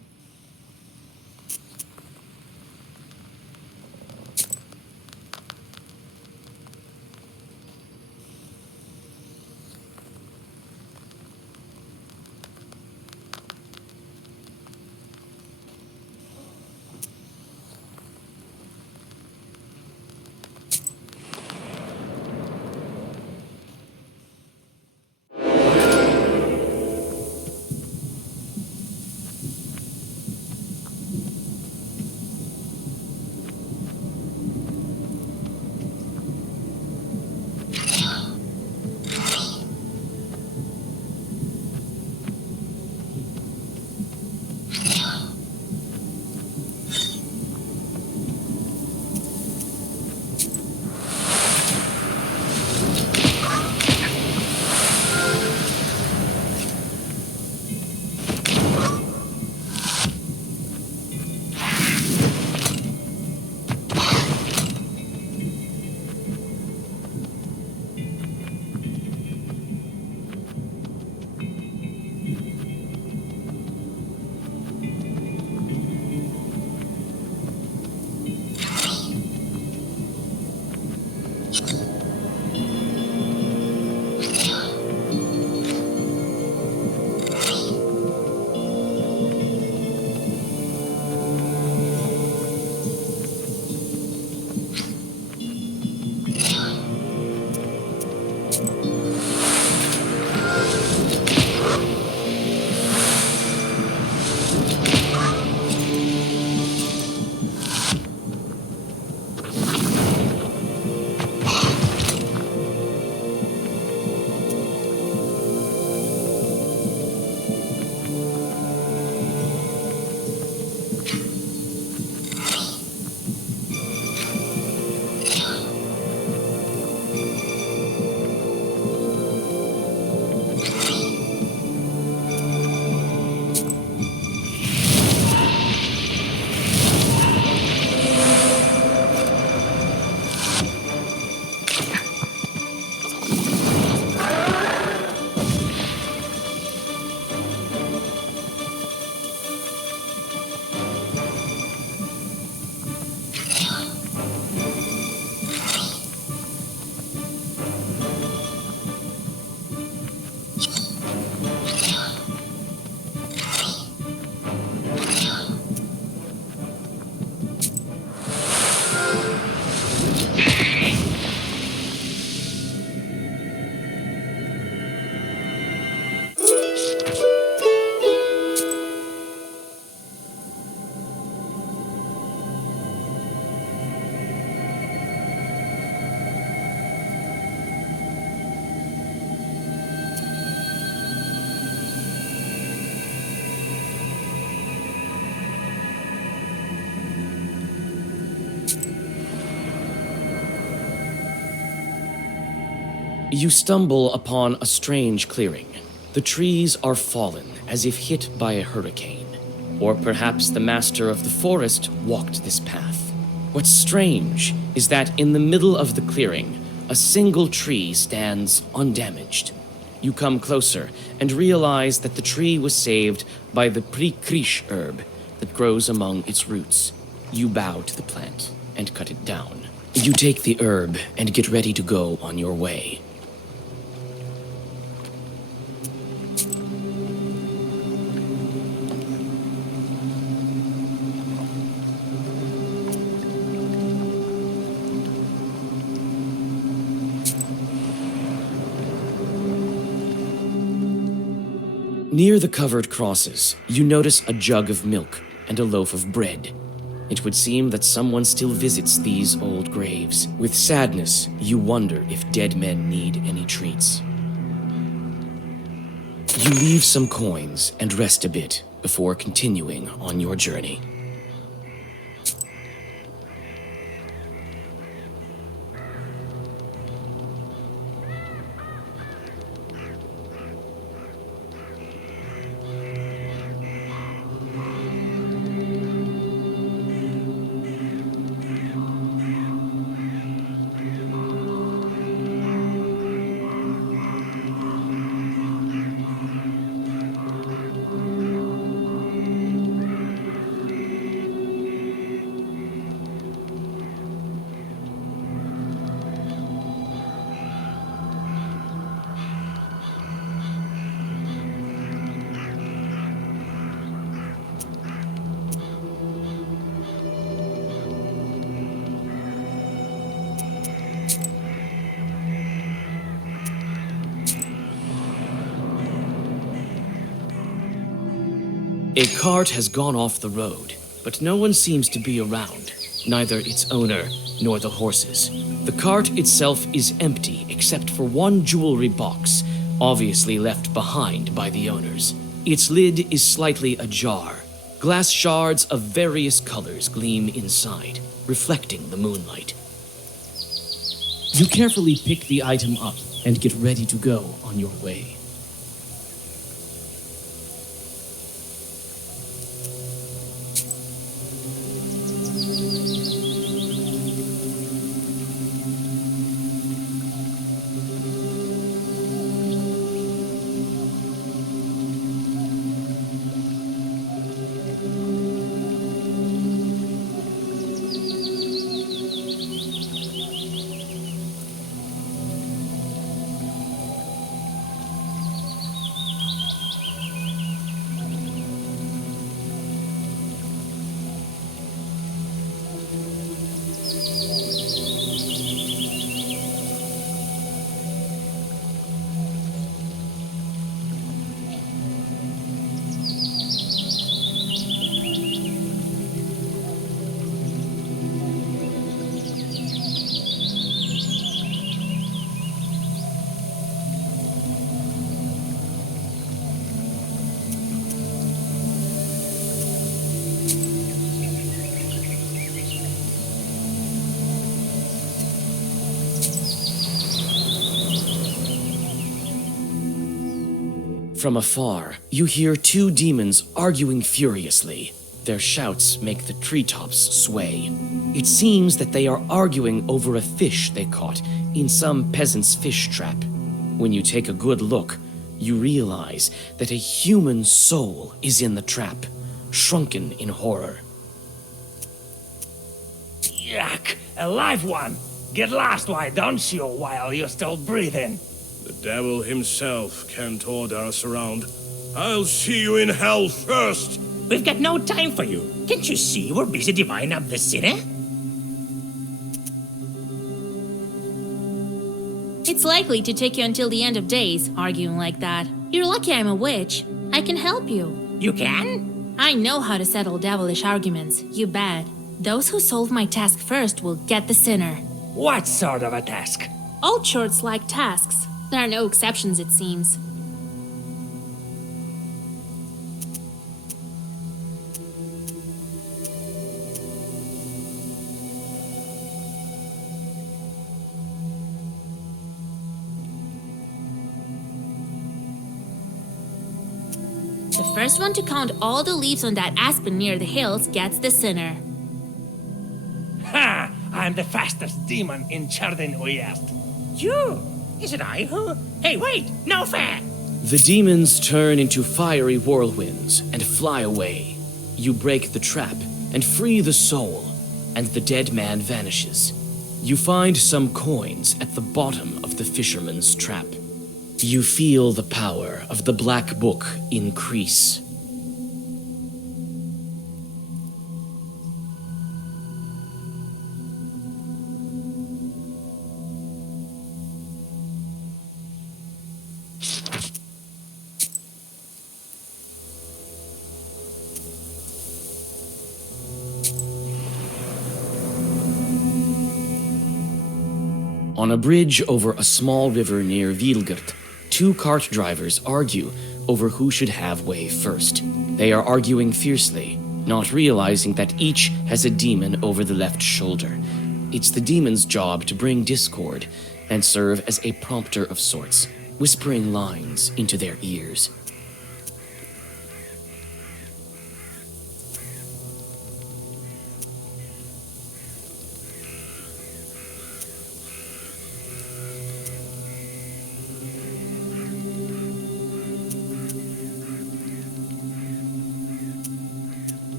You stumble upon a strange clearing. The trees are fallen, as if hit by a hurricane. Or perhaps the master of the forest walked this path. What's strange is that in the middle of the clearing, a single tree stands undamaged. You come closer and realize that the tree was saved by the prikrish herb that grows among its roots. You bow to the plant and cut it down. You take the herb and get ready to go on your way. Near the covered crosses, you notice a jug of milk and a loaf of bread. It would seem that someone still visits these old graves. With sadness, you wonder if dead men need any treats. You leave some coins and rest a bit before continuing on your journey. A cart has gone off the road, but no one seems to be around, neither its owner nor the horses. The cart itself is empty except for one jewelry box, obviously left behind by the owners. Its lid is slightly ajar. Glass shards of various colors gleam inside, reflecting the moonlight. You carefully pick the item up and get ready to go on your way. From afar, you hear two demons arguing furiously. Their shouts make the treetops sway. It seems that they are arguing over a fish they caught in some peasant's fish trap. When you take a good look, you realize that a human soul is in the trap, shrunken in horror. Yuck! A live one! Get lost, why don't you, while you're still breathing? The devil himself can't order us around. I'll see you in hell first! We've got no time for you. Can't you see we're busy dividing up the city? It's likely to take you until the end of days, arguing like that. You're lucky I'm a witch. I can help you. You can? I know how to settle devilish arguments, you bet. Those who solve my task first will get the sinner. What sort of a task? All churches like tasks. There are no exceptions, it seems. first one to count all the leaves on that aspen near the hills gets the sinner. Ha! I'm the fastest demon in Chardin Uyest. You? Is it I who? Hey, wait! No fair! The demons turn into fiery whirlwinds and fly away. You break the trap and free the soul, and the dead man vanishes. You find some coins at the bottom of the fisherman's trap. You feel the power of the Black Book increase. On a bridge over a small river near Vilgert, two cart drivers argue over who should have way first. They are arguing fiercely, not realizing that each has a demon over the left shoulder. It's the demon's job to bring discord and serve as a prompter of sorts, whispering lines into their ears.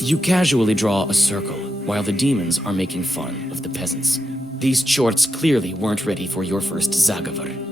You casually draw a circle while the demons are making fun of the peasants. These chorts clearly weren't ready for your first Zagavar.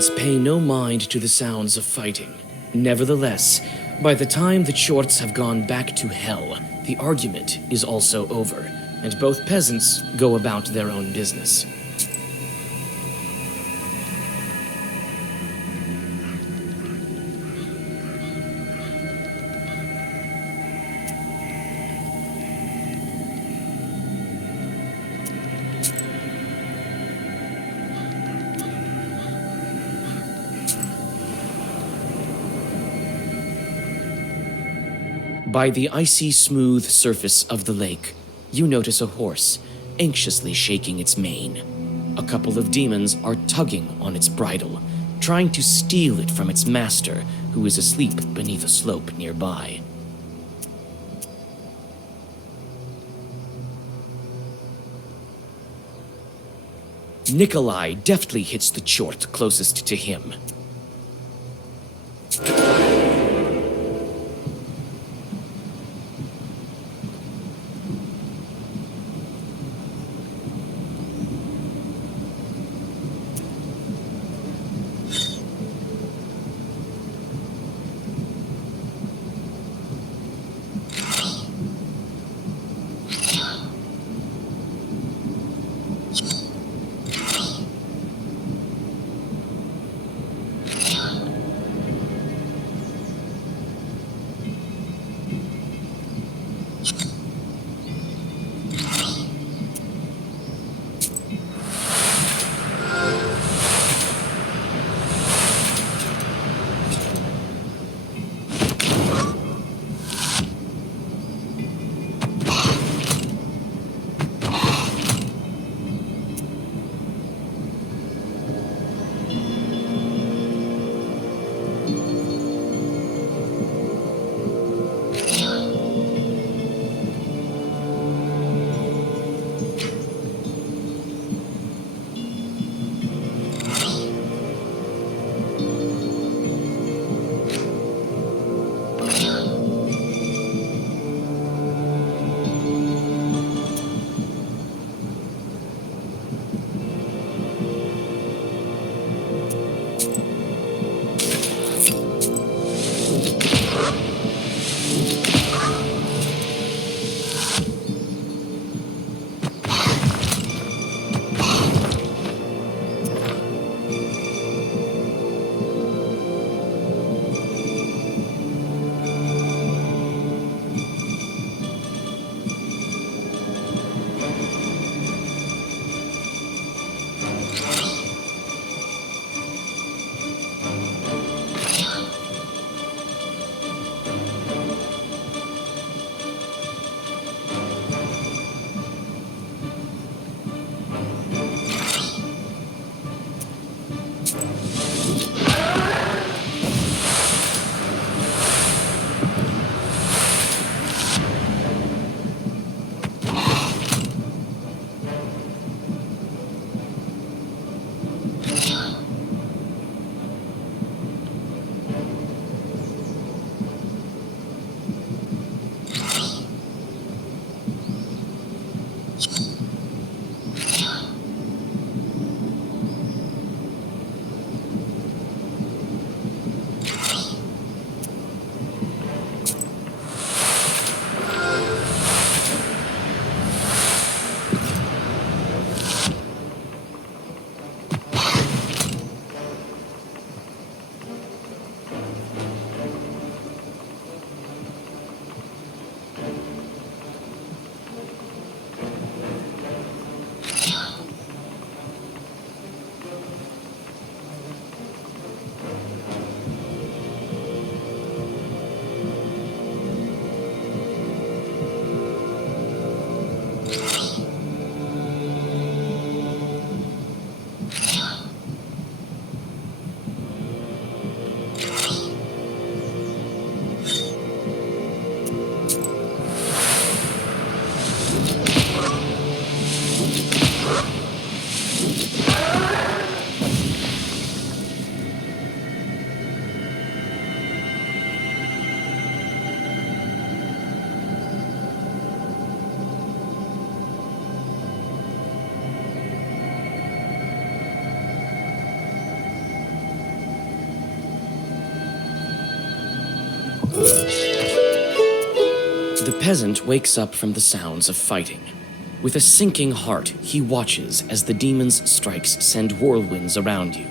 peasants pay no mind to the sounds of fighting. Nevertheless, by the time the Chorts have gone back to hell, the argument is also over, and both peasants go about their own business. By the icy smooth surface of the lake, you notice a horse, anxiously shaking its mane. A couple of demons are tugging on its bridle, trying to steal it from its master, who is asleep beneath a slope nearby. Nikolai deftly hits the Chort closest to him. The peasant wakes up from the sounds of fighting. With a sinking heart, he watches as the demon's strikes send whirlwinds around you.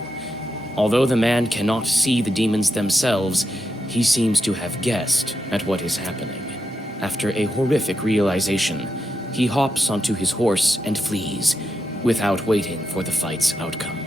Although the man cannot see the demons themselves, he seems to have guessed at what is happening. After a horrific realization, he hops onto his horse and flees, without waiting for the fight's outcome.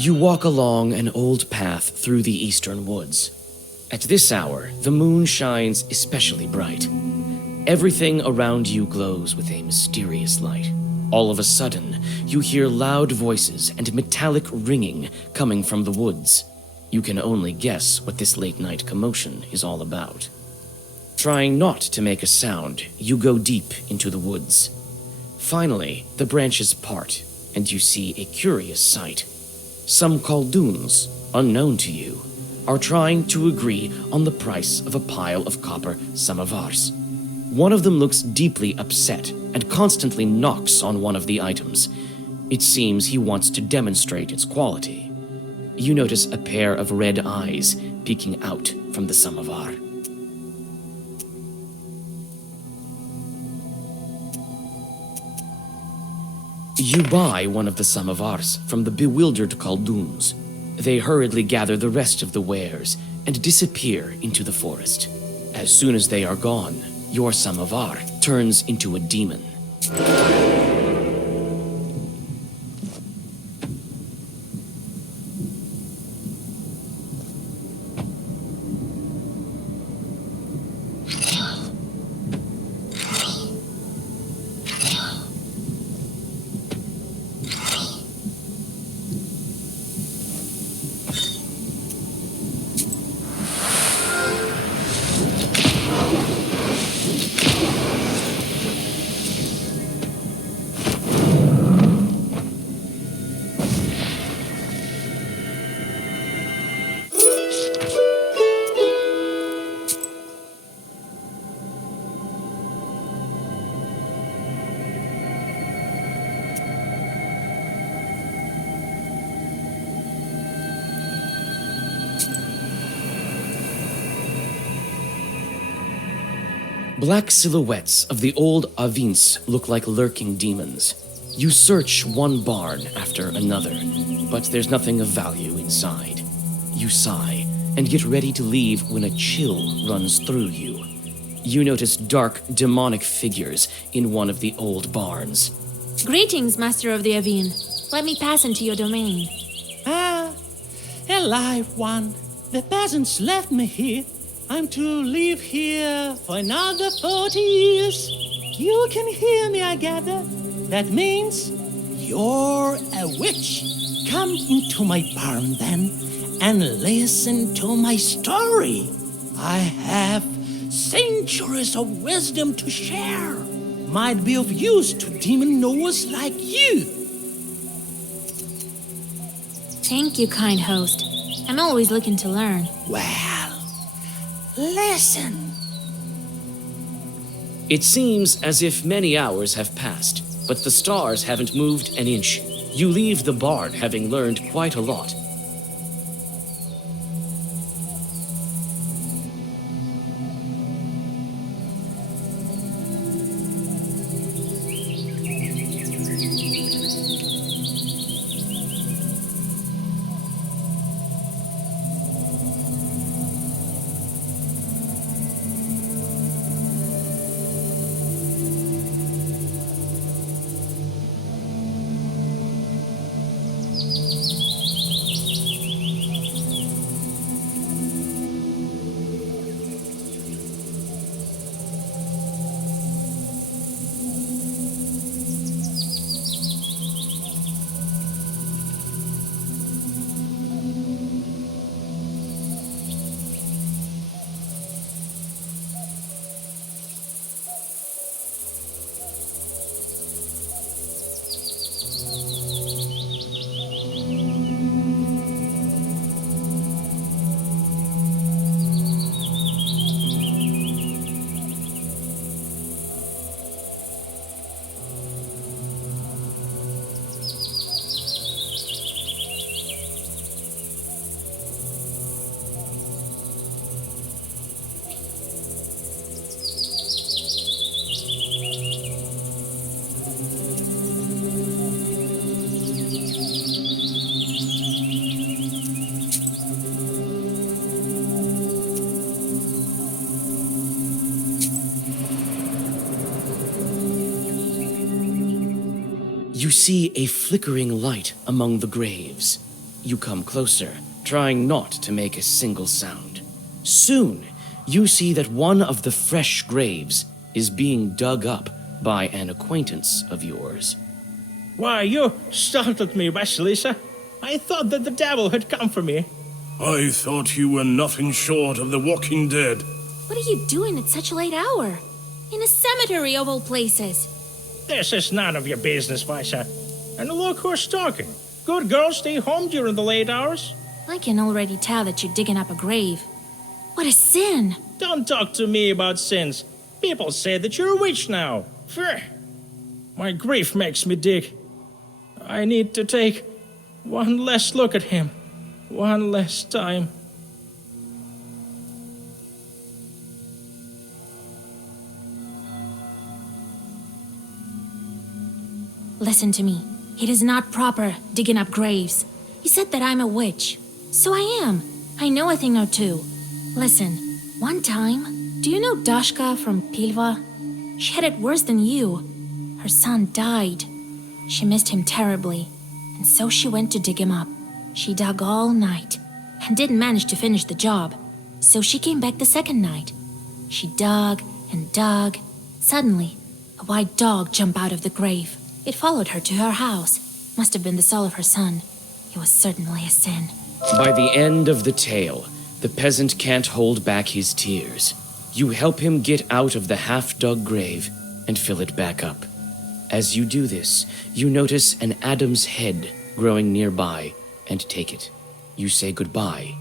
You walk along an old path through the eastern woods. At this hour, the moon shines especially bright. Everything around you glows with a mysterious light. All of a sudden, you hear loud voices and metallic ringing coming from the woods. You can only guess what this late-night commotion is all about. Trying not to make a sound, you go deep into the woods. Finally, the branches part, and you see a curious sight. Some Khaldoons, unknown to you, are trying to agree on the price of a pile of copper samovars. One of them looks deeply upset and constantly knocks on one of the items. It seems he wants to demonstrate its quality. You notice a pair of red eyes peeking out from the samovar. You buy one of the samovars from the bewildered Khaldoons. They hurriedly gather the rest of the wares and disappear into the forest. As soon as they are gone, your samovar turns into a demon. Black silhouettes of the old Avins look like lurking demons. You search one barn after another, but there's nothing of value inside. You sigh and get ready to leave when a chill runs through you. You notice dark, demonic figures in one of the old barns. Greetings, Master of the Avin. Let me pass into your domain. Ah, alive one. The peasants left me here. I'm to live here for another 40 years. You can hear me, I gather. That means you're a witch. Come into my barn then and listen to my story. I have centuries of wisdom to share. Might be of use to demon knowers like you. Thank you, kind host. I'm always looking to learn. Well, listen. It seems as if many hours have passed, but the stars haven't moved an inch. You leave the barn having learned quite a lot. You see a flickering light among the graves. You come closer, trying not to make a single sound. Soon, you see that one of the fresh graves is being dug up by an acquaintance of yours. Why, you startled me, Vasilisa. I thought that the devil had come for me. I thought you were nothing short of the walking dead. What are you doing at such a late hour? In a cemetery of all places. This is none of your business, Visa. And look who's talking. Good girls stay home during the late hours. I can already tell that you're digging up a grave. What a sin! Don't talk to me about sins. People say that you're a witch now. Phew. My grief makes me dig. I need to take one last look at him. One last time. Listen to me. It is not proper digging up graves. You said that I'm a witch. So I am. I know a thing or two. Listen, one time, do you know Dashka from Pilva? She had it worse than you. Her son died. She missed him terribly, and so she went to dig him up. She dug all night, and didn't manage to finish the job, so she came back the second night. She dug and dug. Suddenly, a white dog jumped out of the grave. It followed her to her house. Must have been the soul of her son. It was certainly a sin. By the end of the tale, the peasant can't hold back his tears. You help him get out of the half-dug grave and fill it back up. As you do this, you notice an Adam's head growing nearby and take it. You say goodbye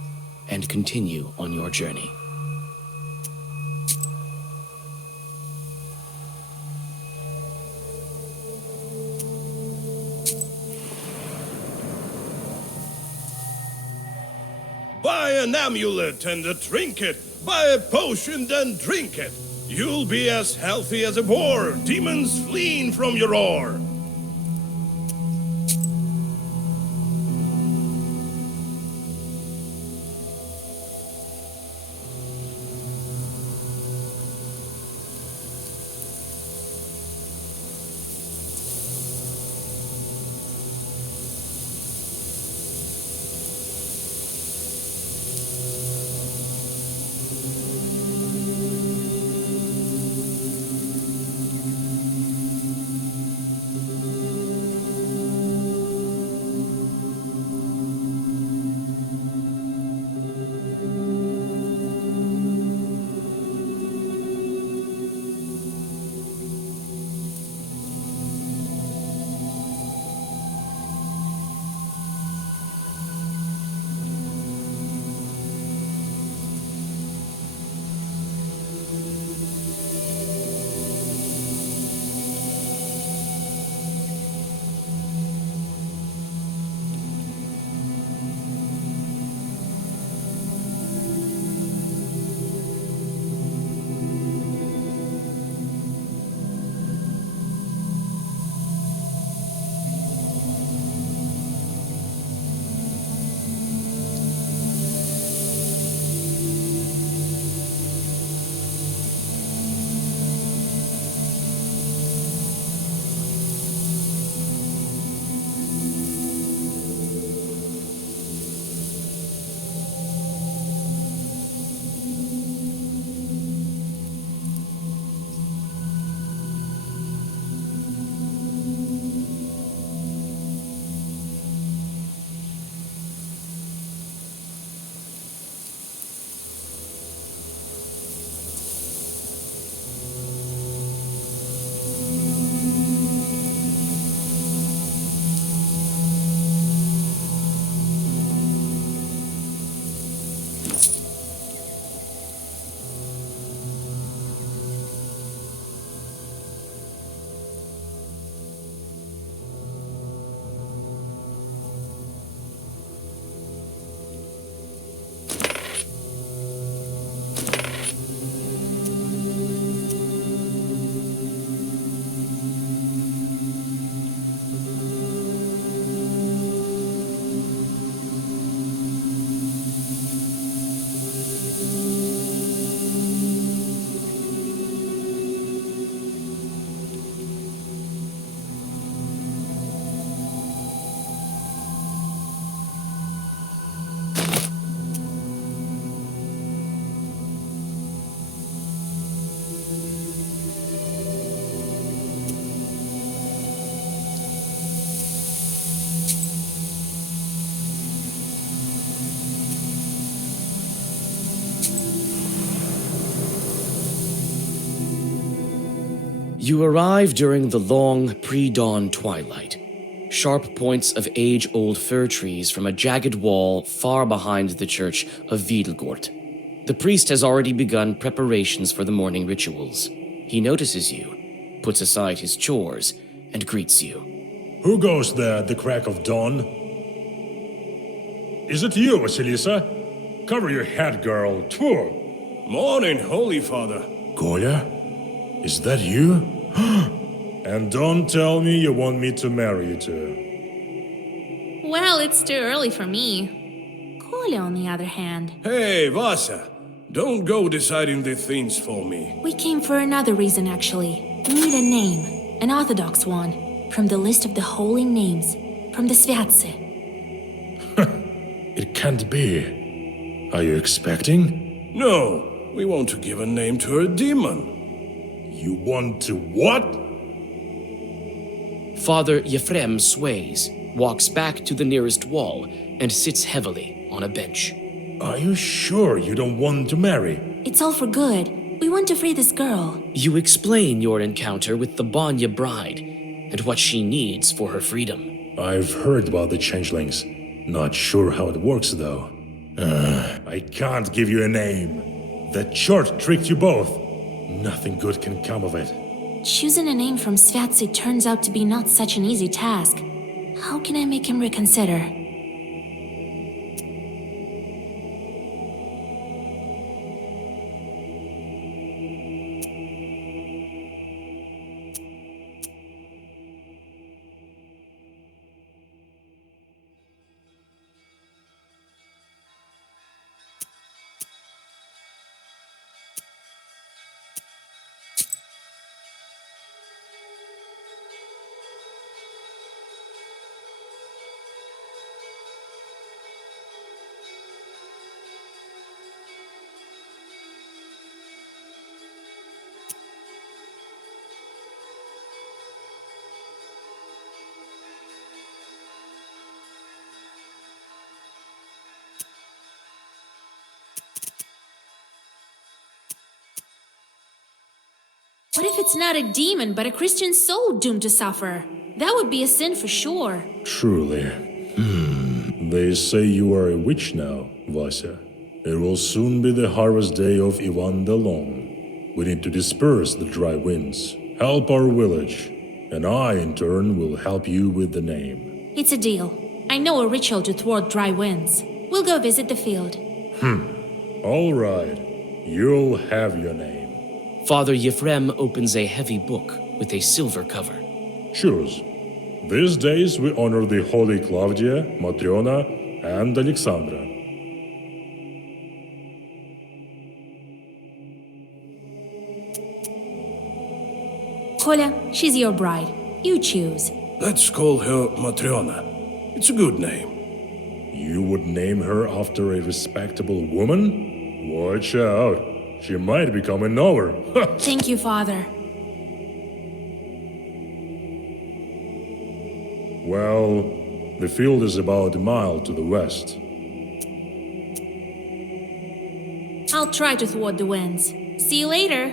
and continue on your journey. Buy an amulet and a trinket. Buy a potion and drink it. You'll be as healthy as a boar, demons fleeing from your roar. You arrive during the long, pre-dawn twilight. Sharp points of age-old fir trees from a jagged wall far behind the church of Wiedelgort. The priest has already begun preparations for the morning rituals. He notices you, puts aside his chores, and greets you. Who goes there at the crack of dawn? Is it you, Vasilisa? Cover your head, girl. Tfu! Morning, Holy Father. Kolya? Is that you? And don't tell me you want me to marry you too. Well, it's too early for me. Kolya, on the other hand. Hey, Vasa. Don't go deciding the things for me. We came for another reason, actually. We need a name, an orthodox one, from the list of the holy names, from the Sviatse. It can't be. Are you expecting? No, we want to give a name to a demon. You want to what? Father Yefrem sways, walks back to the nearest wall, and sits heavily on a bench. Are you sure you don't want to marry? It's all for good. We want to free this girl. You explain your encounter with the Banya bride, and what she needs for her freedom. I've heard about the changelings. Not sure how it works, though. I can't give you a name. That chart tricked you both. Nothing good can come of it. Choosing a name from Sviatse turns out to be not such an easy task. How can I make him reconsider? What if it's not a demon, but a Christian soul doomed to suffer? That would be a sin for sure. Truly. They say you are a witch now, Vasya. It will soon be the harvest day of Ivan the Long. We need to disperse the dry winds, help our village, and I, in turn, will help you with the name. It's a deal. I know a ritual to thwart dry winds. We'll go visit the field. All right. You'll have your name. Father Yefrem opens a heavy book with a silver cover. Choose. These days we honor the holy Claudia, Matriona, and Alexandra. Kolya, she's your bride. You choose. Let's call her Matriona. It's a good name. You would name her after a respectable woman? Watch out. She might become a knower. Thank you, Father. Well, the field is about a mile to the west. I'll try to thwart the winds. See you later.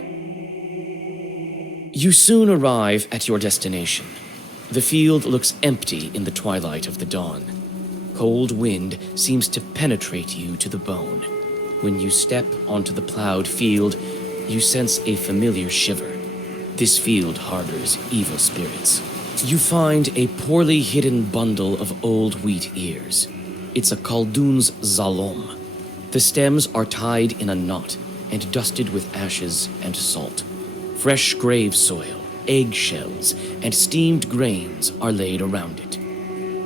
You soon arrive at your destination. The field looks empty in the twilight of the dawn. Cold wind seems to penetrate you to the bone. When you step onto the plowed field, you sense a familiar shiver. This field harbors evil spirits. You find a poorly hidden bundle of old wheat ears. It's a Khaldun's zalom. The stems are tied in a knot and dusted with ashes and salt. Fresh grave soil, eggshells, and steamed grains are laid around it.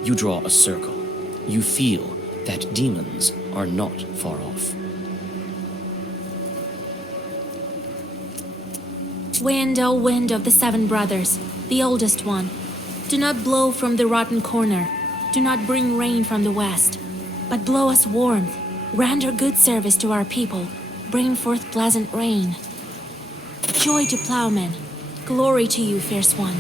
You draw a circle. You feel that demons are not far off. Wind, oh wind of the seven brothers, the oldest one, do not blow from the rotten corner. Do not bring rain from the west, but blow us warmth. Render good service to our people. Bring forth pleasant rain. Joy to plowmen. Glory to you, fierce one.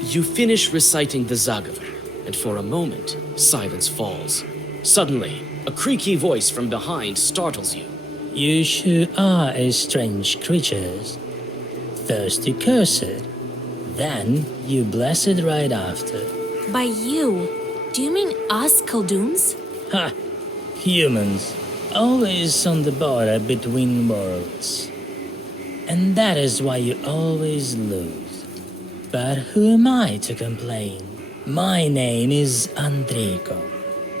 You finish reciting the Zagaver, and for a moment, silence falls. Suddenly, a creaky voice from behind startles you. You sure are a strange creatures. First you curse it, then you bless it right after. By you, do you mean us Kulduns? Ha! Humans, always on the border between worlds. And that is why you always lose. But who am I to complain? My name is Andriko.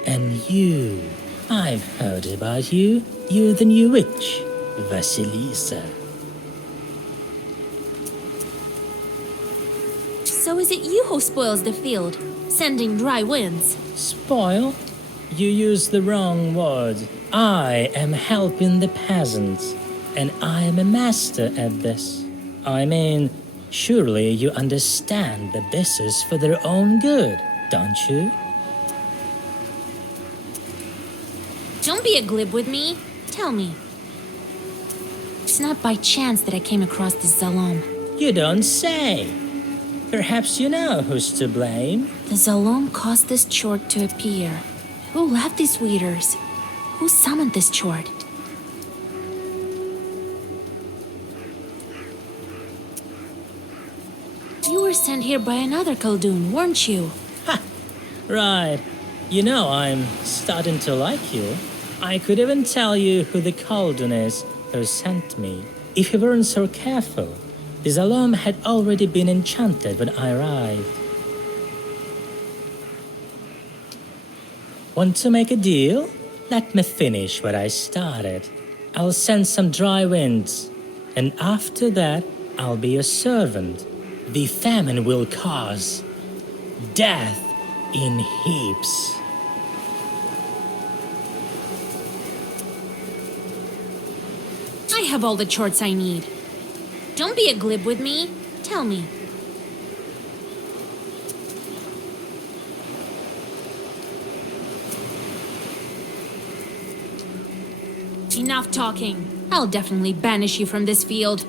And you, I've heard about you. You're the new witch, Vasilisa. So is it you who spoils the field, sending dry winds? Spoil? You use the wrong word. I am helping the peasants, and I am a master at this. I mean, surely you understand that this is for their own good, don't you? Don't be a glib with me. Tell me. It's not by chance that I came across this Zalom. You don't say. Perhaps you know who's to blame. The Zalom caused this chort to appear. Who left these weeders? Who summoned this chort? You were sent here by another Khaldun, weren't you? Ha! Right. You know, I'm starting to like you. I could even tell you who the Khaldun is who sent me. If you weren't so careful, the Zalom had already been enchanted when I arrived. Want to make a deal? Let me finish what I started. I'll send some dry winds, and after that, I'll be your servant. The famine will cause death in heaps. I have all the chorts I need. Don't be a glib with me. Tell me. Enough talking. I'll definitely banish you from this field.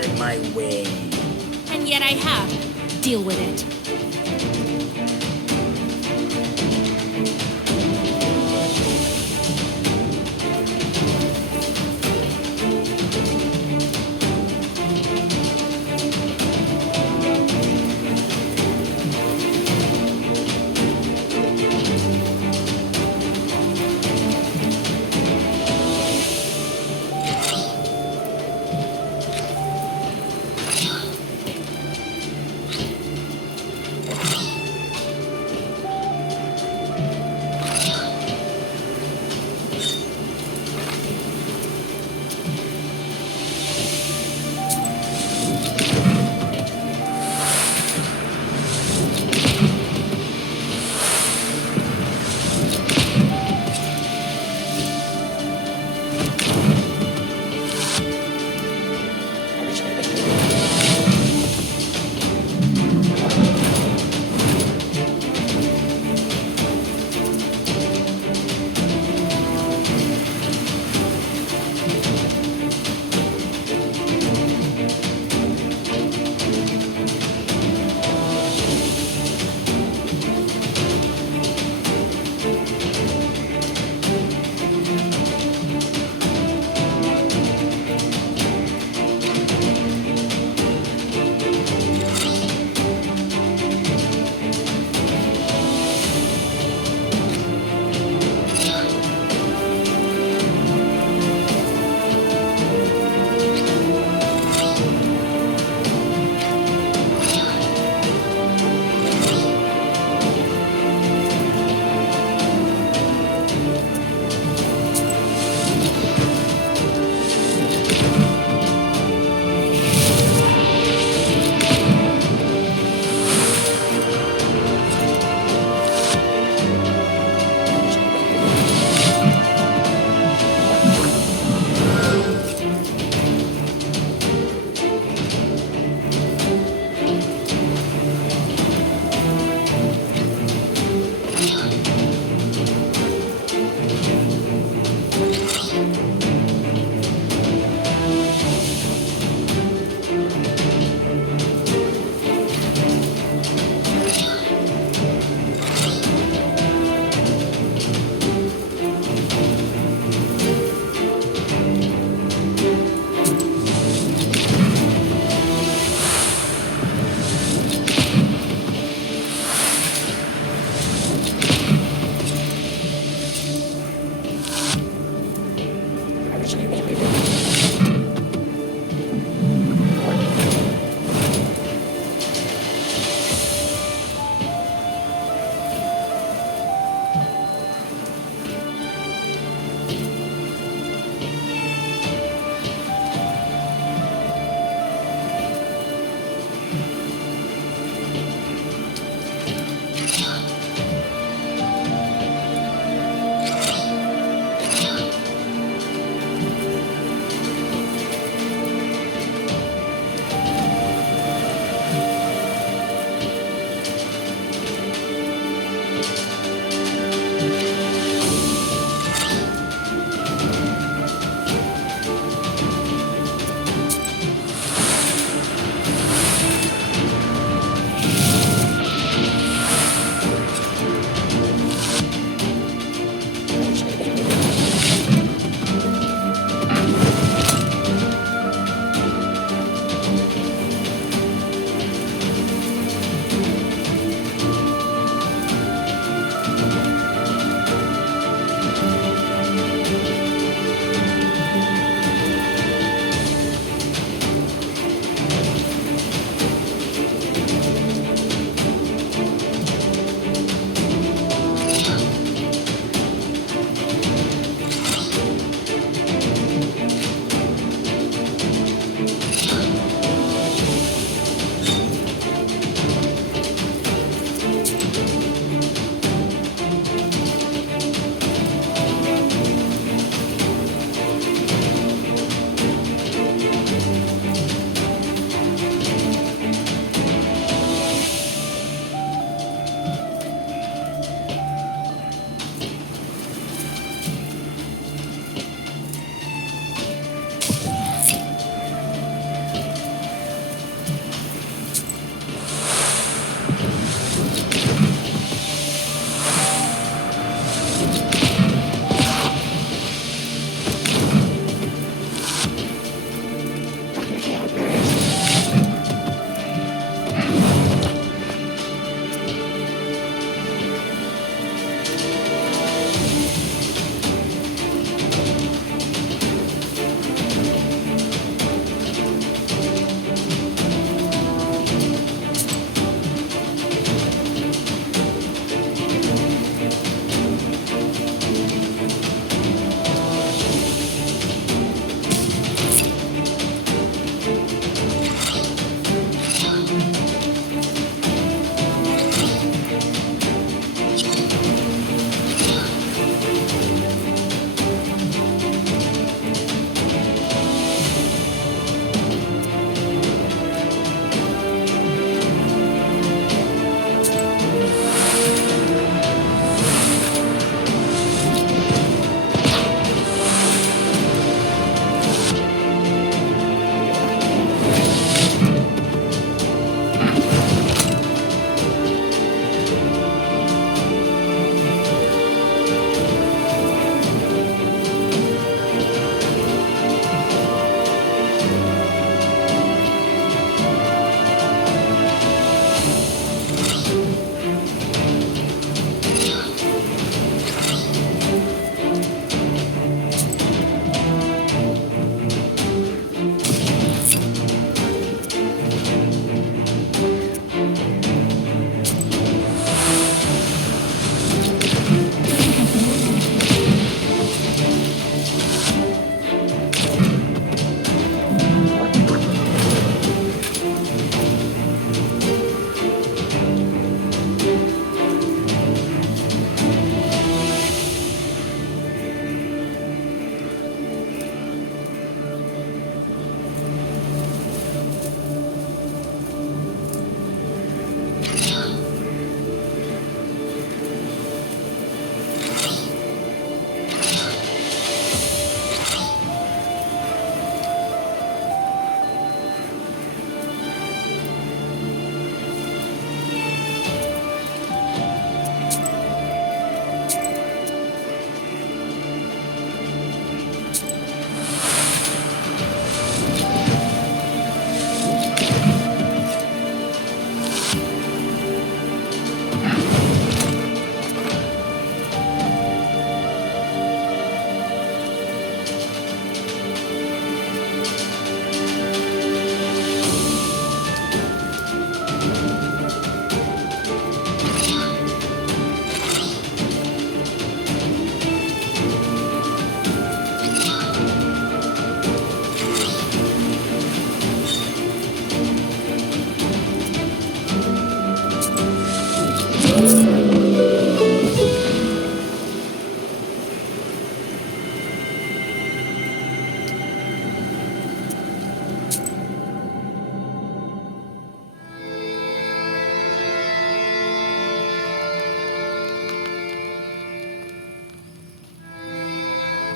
got in my way. And yet I have. Deal with it.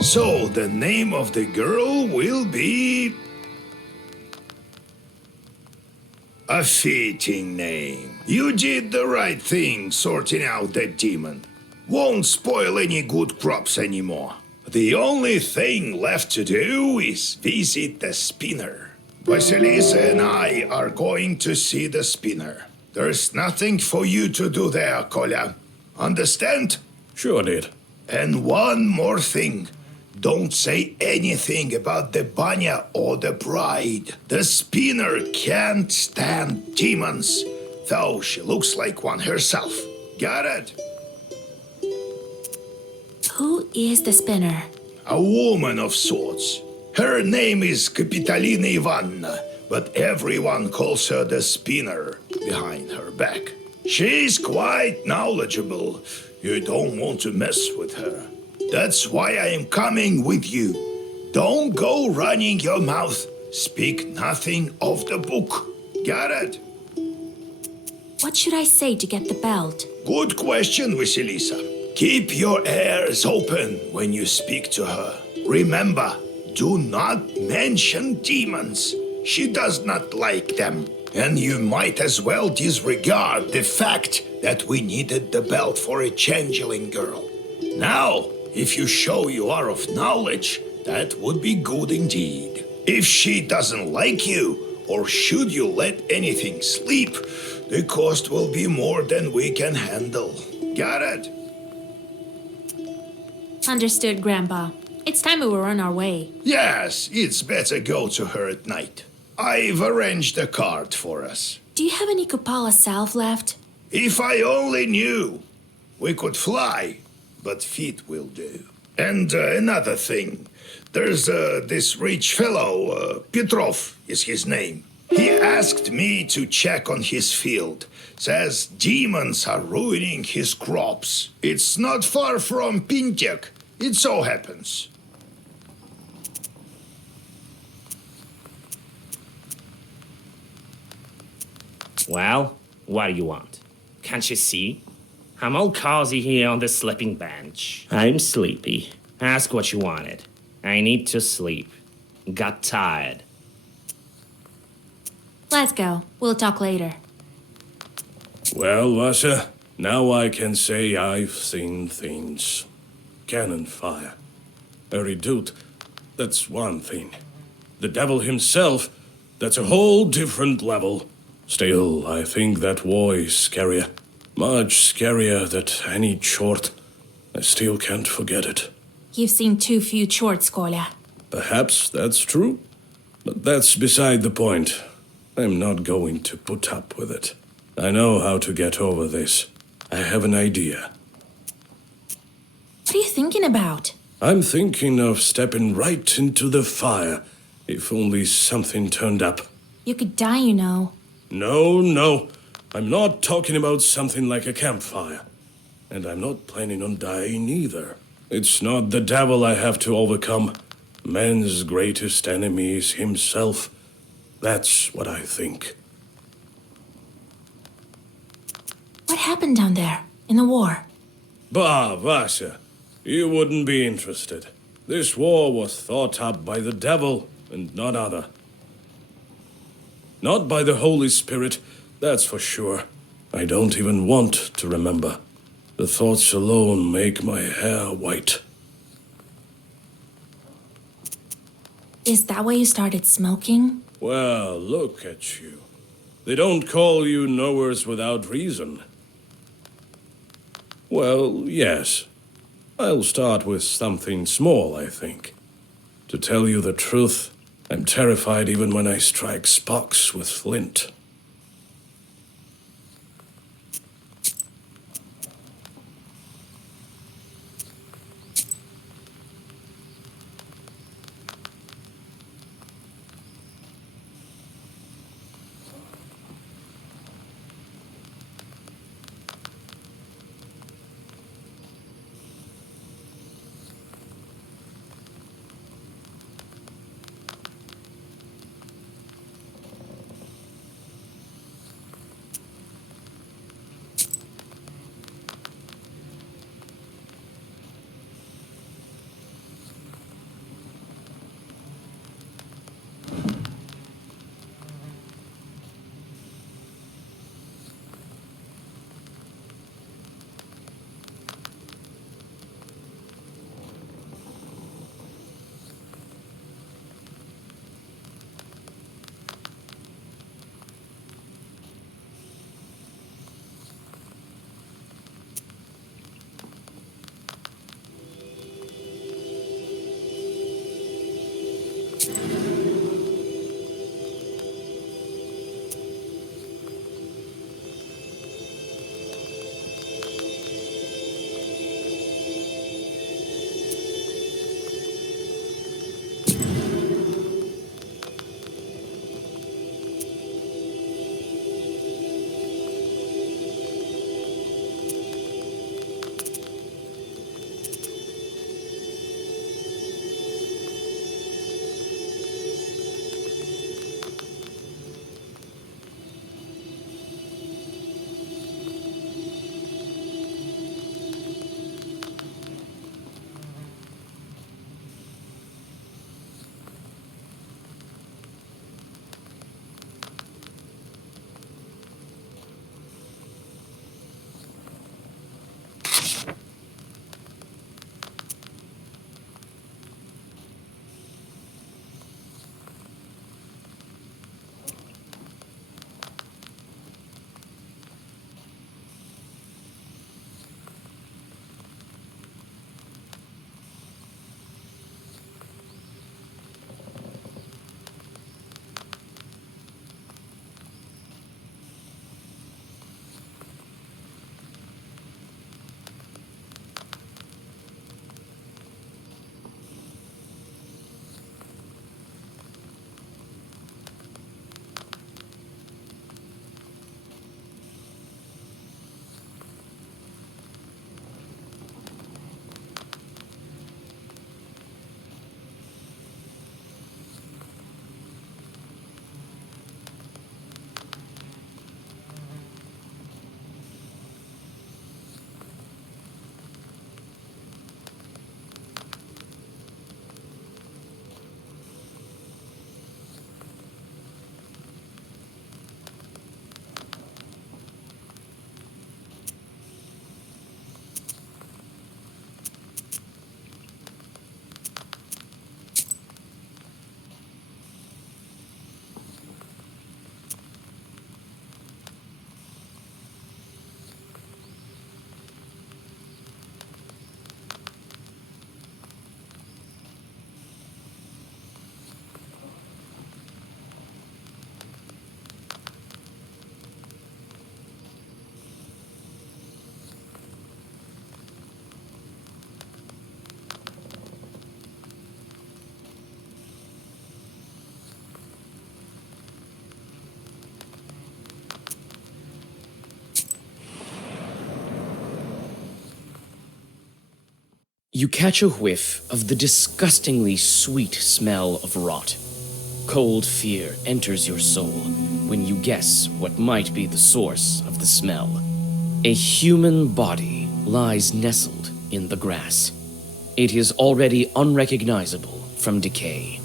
So the name of the girl will be... a fitting name. You did the right thing sorting out that demon. Won't spoil any good crops anymore. The only thing left to do is visit the spinner. Vasilisa and I are going to see the spinner. There's nothing for you to do there, Kolya. Understand? Sure did. And one more thing. Don't say anything about the banya or the bride. The spinner can't stand demons, though she looks like one herself. Got it? Who is the spinner? A woman of sorts. Her name is Kapitolina Ivanna, but everyone calls her the spinner behind her back. She's quite knowledgeable. You don't want to mess with her. That's why I am coming with you. Don't go running your mouth. Speak nothing of the book. Got it? What should I say to get the belt? Good question, Vasilisa. Keep your ears open when you speak to her. Remember, do not mention demons. She does not like them. And you might as well disregard the fact that we needed the belt for a changeling girl. Now, if you show you are of knowledge, that would be good indeed. If she doesn't like you, or should you let anything slip, the cost will be more than we can handle. Got it? Understood, Grandpa. It's time we were on our way. Yes, it's better go to her at night. I've arranged a cart for us. Do you have any Kupala salve left? If I only knew. We could fly, but feet will do. And another thing. There's this rich fellow, Petrov is his name. He asked me to check on his field. Says demons are ruining his crops. It's not far from Pintek. It so happens. Well, what do you want? Can't you see? I'm all cozy here on the sleeping bench. I'm sleepy. Ask what you wanted. I need to sleep. Got tired. Let's go. We'll talk later. Well, Vasya, now I can say I've seen things. Cannon fire. A redoute, that's one thing. The devil himself, that's a whole different level. Still, I think that war is scarier. Much scarier than any chort. I still can't forget it. You've seen too few chorts, Kolya. Perhaps that's true, but that's beside the point. I'm not going to put up with it. I know how to get over this. I have an idea. What are you thinking about? I'm thinking of stepping right into the fire, if only something turned up. You could die, you know. No. I'm not talking about something like a campfire. And I'm not planning on dying either. It's not the devil I have to overcome. Man's greatest enemy is himself. That's what I think. What happened down there, in the war? Bah, Vasya, you wouldn't be interested. This war was thought up by the devil and none other. Not by the Holy Spirit, that's for sure. I don't even want to remember. The thoughts alone make my hair white. Is that why you started smoking? Well, look at you. They don't call you knowers without reason. Well, yes. I'll start with something small, I think. To tell you the truth, I'm terrified even when I strike Spocks with flint. You catch a whiff of the disgustingly sweet smell of rot. Cold fear enters your soul when you guess what might be the source of the smell. A human body lies nestled in the grass. It is already unrecognizable from decay.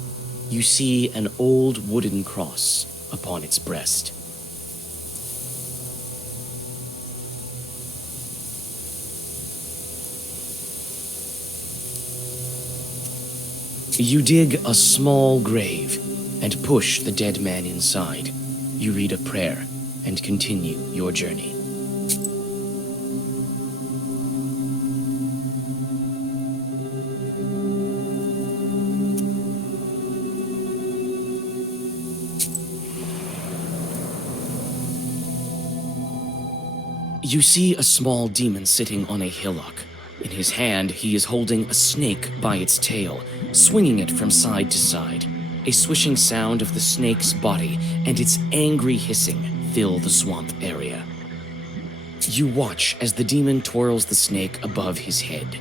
You see an old wooden cross upon its breast. You dig a small grave and push the dead man inside. You read a prayer and continue your journey. You see a small demon sitting on a hillock. In his hand, he is holding a snake by its tail, swinging it from side to side. A swishing sound of the snake's body and its angry hissing fill the swamp area. You watch as the demon twirls the snake above his head.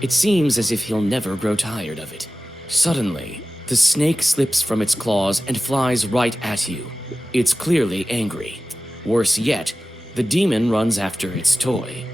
It seems as if he'll never grow tired of it. Suddenly, the snake slips from its claws and flies right at you. It's clearly angry. Worse yet, the demon runs after its toy.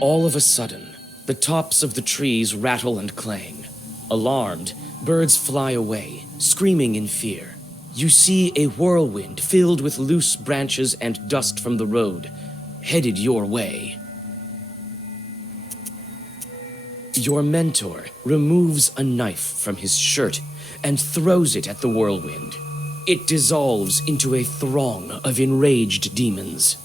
All of a sudden, the tops of the trees rattle and clang. Alarmed, birds fly away, screaming in fear. You see a whirlwind filled with loose branches and dust from the road, headed your way. Your mentor removes a knife from his shirt and throws it at the whirlwind. It dissolves into a throng of enraged demons.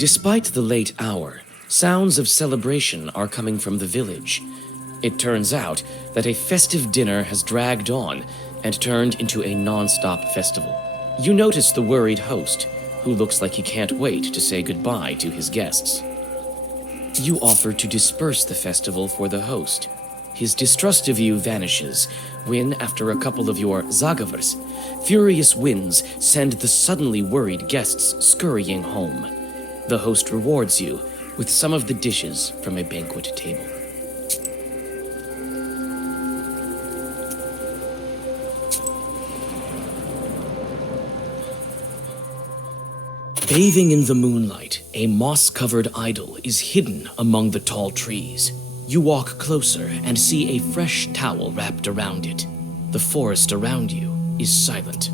Despite the late hour, sounds of celebration are coming from the village. It turns out that a festive dinner has dragged on and turned into a non-stop festival. You notice the worried host, who looks like he can't wait to say goodbye to his guests. You offer to disperse the festival for the host. His distrust of you vanishes when, after a couple of your zagavers, furious winds send the suddenly worried guests scurrying home. The host rewards you with some of the dishes from a banquet table. Bathing in the moonlight, a moss-covered idol is hidden among the tall trees. You walk closer and see a fresh towel wrapped around it. The forest around you is silent.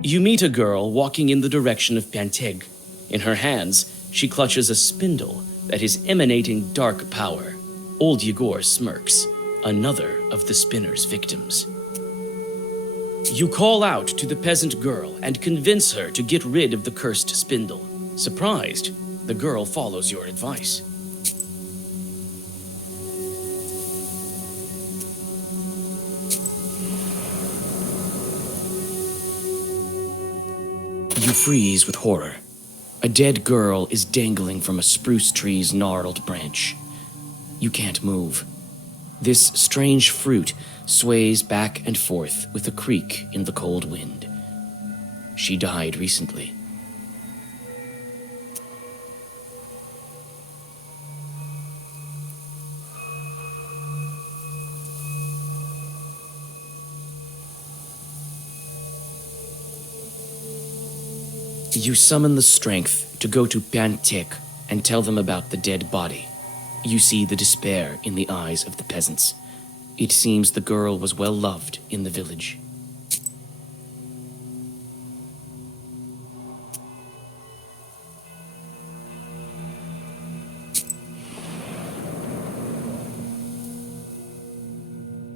You meet a girl walking in the direction of Panteg. In her hands, she clutches a spindle that is emanating dark power. Old Yegor smirks, another of the spinner's victims. You call out to the peasant girl and convince her to get rid of the cursed spindle. Surprised, the girl follows your advice. You freeze with horror. A dead girl is dangling from a spruce tree's gnarled branch. You can't move. This strange fruit sways back and forth with a creak in the cold wind. She died recently. You summon the strength to go to Panteg and tell them about the dead body. You see the despair in the eyes of the peasants. It seems the girl was well loved in the village.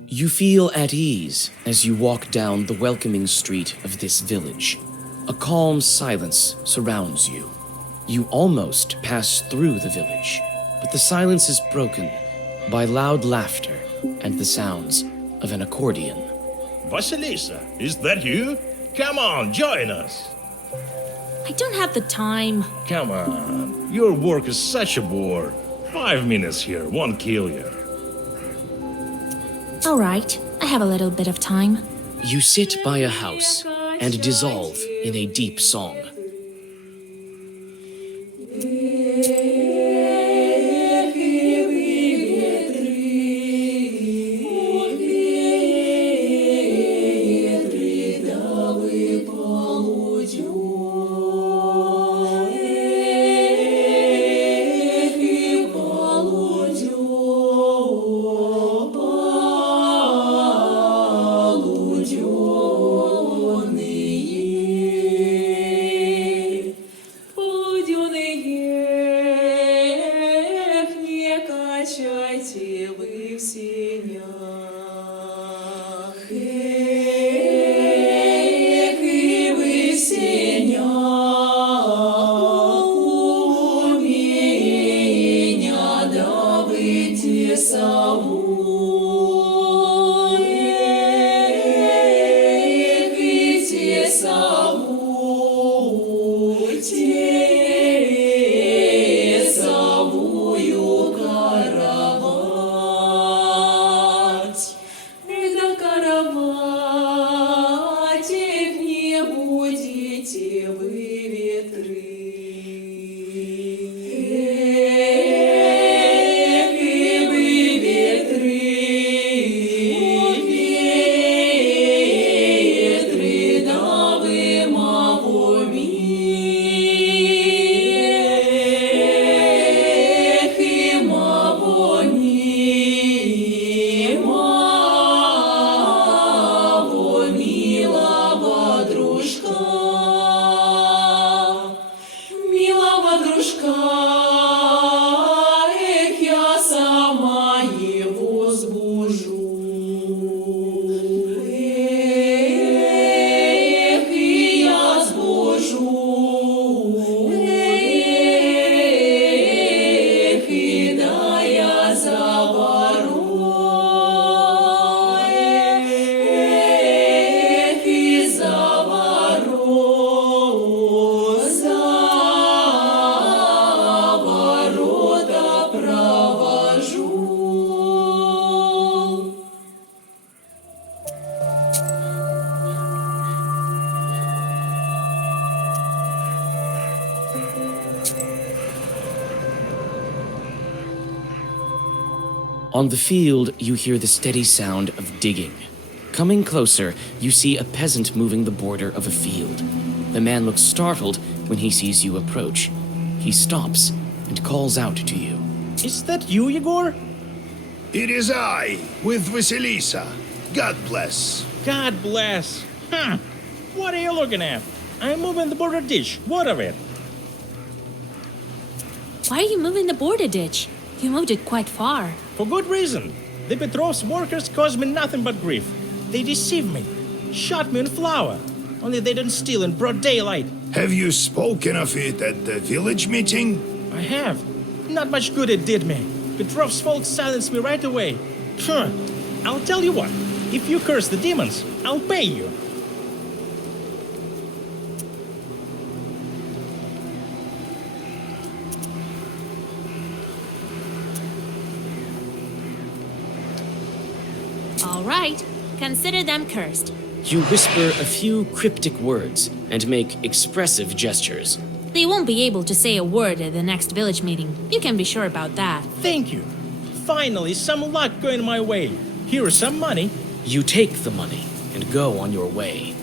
You feel at ease as you walk down the welcoming street of this village. A calm silence surrounds you. You almost pass through the village, but the silence is broken by loud laughter and the sounds of an accordion. Vasilisa, is that you? Come on, join us. I don't have the time. Come on, your work is such a bore. 5 minutes here won't kill you. All right, I have a little bit of time. You sit by a house and dissolve in a deep song. On the field, you hear the steady sound of digging. Coming closer, you see a peasant moving the border of a field. The man looks startled when he sees you approach. He stops and calls out to you. Is that you, Yegor? It is I, with Vasilisa. God bless. God bless. What are you looking at? I'm moving the border ditch. What of it? Why are you moving the border ditch? You moved it quite far. For good reason. The betrothed workers caused me nothing but grief. They deceived me, shot me in flour. Only they didn't steal in broad daylight. Have you spoken of it at the village meeting? I have. Not much good it did me. Petrov's folk silenced me right away. I'll tell you what. If you curse the demons, I'll pay you. All right, consider them cursed. You whisper a few cryptic words and make expressive gestures. They won't be able to say a word at the next village meeting. You can be sure about that. Thank you. Finally, some luck going my way. Here is some money. You take the money and go on your way.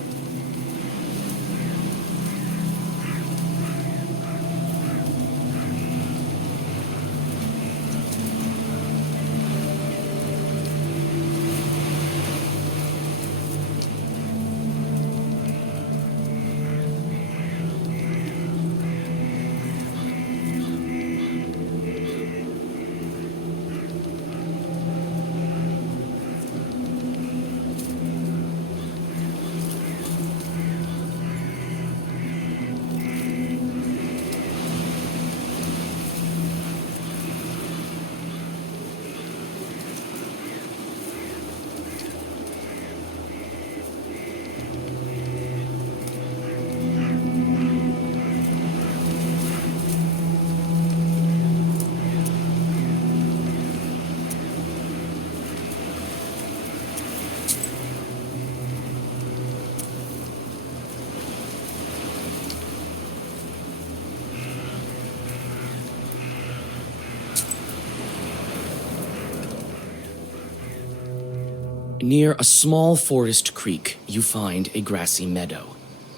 Near a small forest creek, you find a grassy meadow.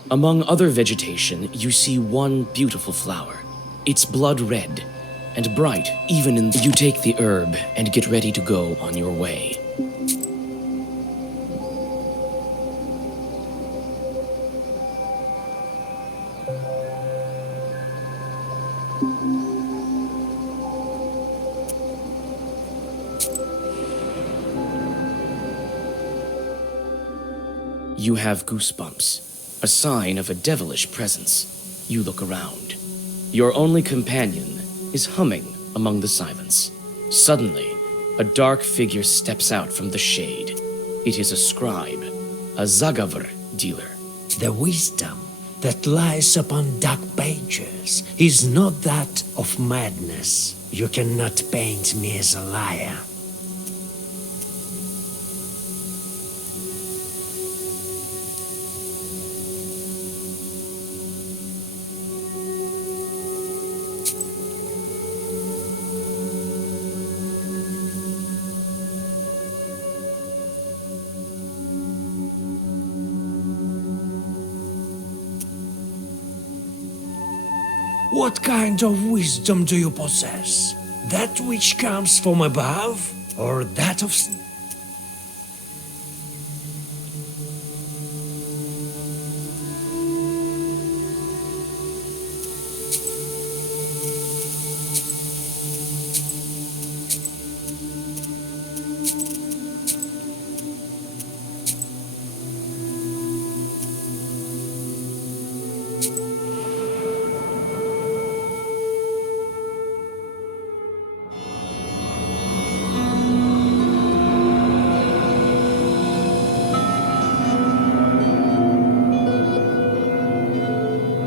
Among other vegetation, you see one beautiful flower. It's blood red and bright even in... You take the herb and get ready to go on your way. You have goosebumps, a sign of a devilish presence. You look around. Your only companion is humming among the silence. Suddenly, a dark figure steps out from the shade. It is a scribe, a Zagavr dealer. The wisdom that lies upon dark pages is not that of madness. You cannot paint me as a liar. What kind of wisdom do you possess? That which comes from above, or that of...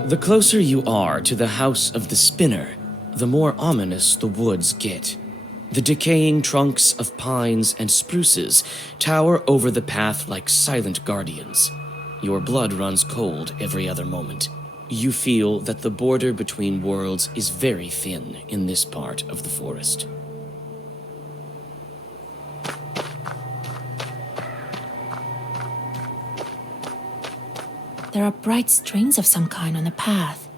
The closer you are to the house of the spinner, the more ominous the woods get. The decaying trunks of pines and spruces tower over the path like silent guardians. Your blood runs cold every other moment. You feel that the border between worlds is very thin in this part of the forest. There are bright strings of some kind on the path.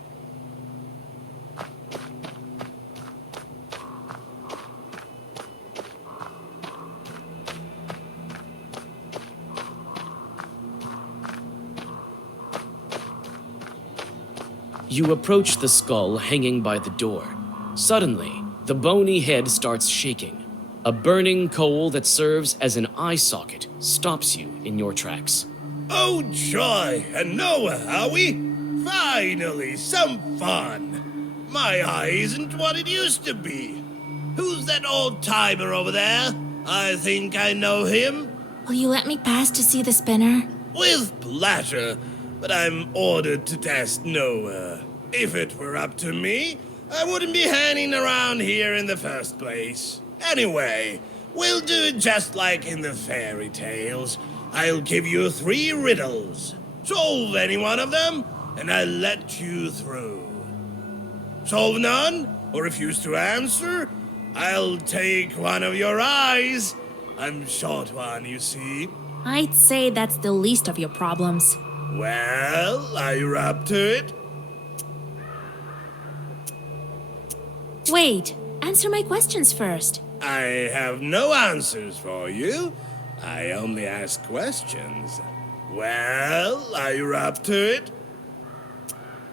You approach the skull hanging by the door. Suddenly, the bony head starts shaking. A burning coal that serves as an eye socket stops you in your tracks. Oh, joy! And Noah, are we? Finally, some fun! My eye isn't what it used to be. Who's that old timer over there? I think I know him. Will you let me pass to see the spinner? With pleasure, but I'm ordered to test Noah. If it were up to me, I wouldn't be hanging around here in the first place. Anyway, we'll do it just like in the fairy tales. I'll give you 3 riddles. Solve any one of them, and I'll let you through. Solve none, or refuse to answer, I'll take one of your eyes. I'm short one, you see. I'd say that's the least of your problems. Well, are you up to it? Wait, answer my questions first. I have no answers for you. I only ask questions. Well, are you up to it?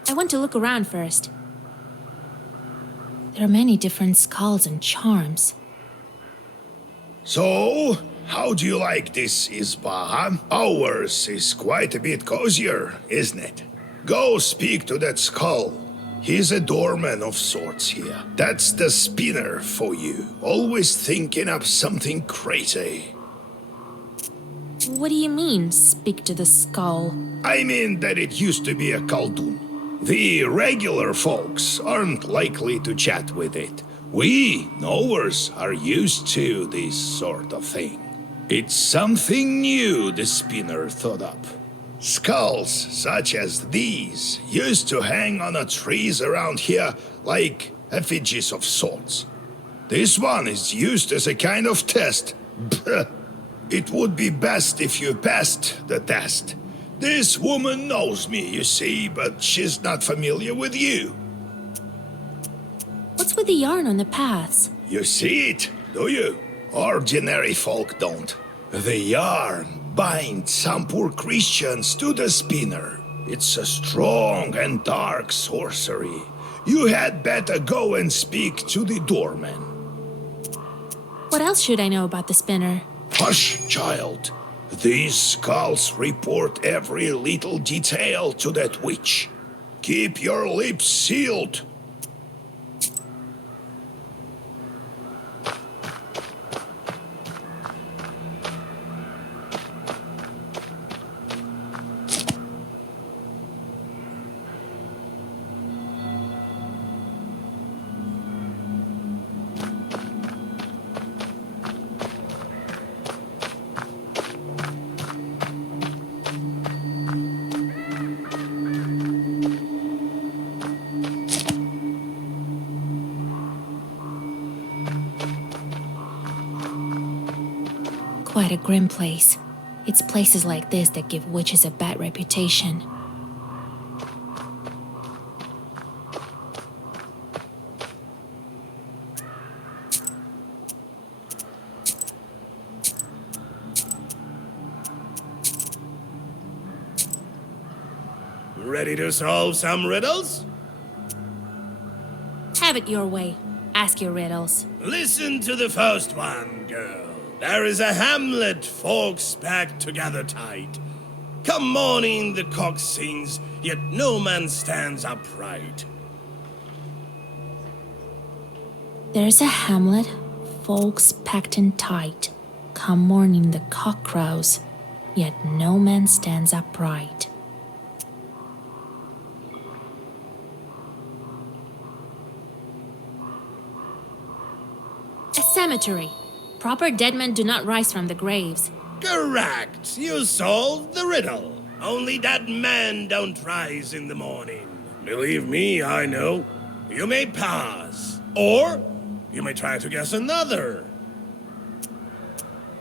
I want to look around first. There are many different skulls and charms. So, how do you like this Isba? Ours is quite a bit cozier, isn't it? Go speak to that skull. He's a doorman of sorts here. That's the spinner for you. Always thinking up something crazy. What do you mean, speak to the skull? I mean that it used to be a Khaldun. The regular folks aren't likely to chat with it. We, knowers, are used to this sort of thing. It's something new the spinner thought up. Skulls such as these used to hang on the trees around here like effigies of sorts. This one is used as a kind of test. It would be best if you passed the test. This woman knows me, you see, but she's not familiar with you. What's with the yarn on the paths? You see it, do you? Ordinary folk don't. The yarn binds some poor Christians to the spinner. It's a strong and dark sorcery. You had better go and speak to the doorman. What else should I know about the spinner? Hush, child. These skulls report every little detail to that witch. Keep your lips sealed. Quite a grim place. It's places like this that give witches a bad reputation. Ready to solve some riddles? Have it your way. Ask your riddles. Listen to the first one, girl. There is a hamlet, folks packed together tight. Come morning the cock sings, yet no man stands upright. There's a hamlet, folks packed in tight. Come morning the cock crows, yet no man stands upright. A cemetery. Proper dead men do not rise from the graves. Correct. You solved the riddle. Only dead men don't rise in the morning. Believe me, I know. You may pass. Or you may try to guess another.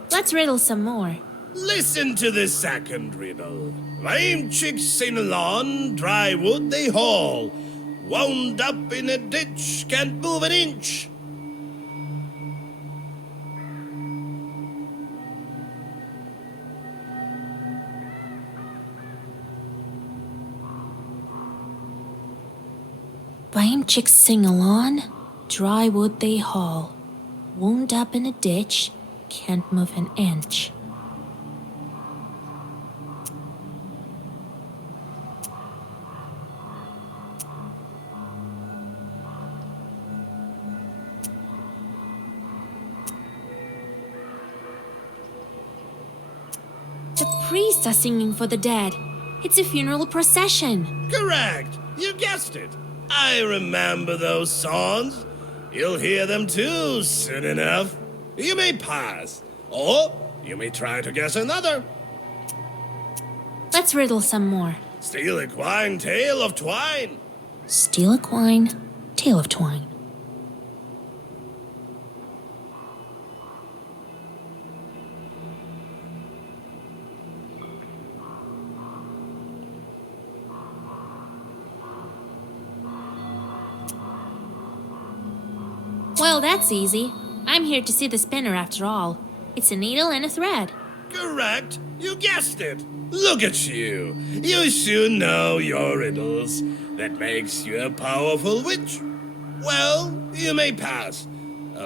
Let's riddle some more. Listen to the second riddle. Lame chicks sing along, dry wood they haul. Wound up in a ditch, can't move an inch. Lame chicks sing along, dry wood they haul. Wound up in a ditch, can't move an inch. The priests are singing for the dead. It's a funeral procession. Correct! You guessed it. I remember those songs. You'll hear them too soon enough. You may pass, or you may try to guess another. Let's riddle some more. Steal a quine, tale of twine. Steal a quine, tale of twine. Well, that's easy. I'm here to see the spinner after all. It's a needle and a thread. Correct. You guessed it. Look at you. You should know your riddles. That makes you a powerful witch. Well, you may pass.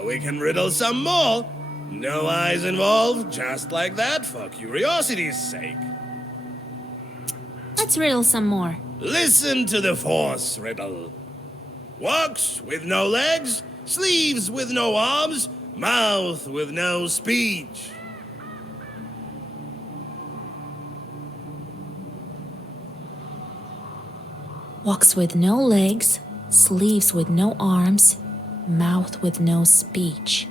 We can riddle some more. No eyes involved, just like that, for curiosity's sake. Let's riddle some more. Listen to the fourth riddle. Walks with no legs, sleeves with no arms, mouth with no speech. Walks with no legs, sleeves with no arms, mouth with no speech.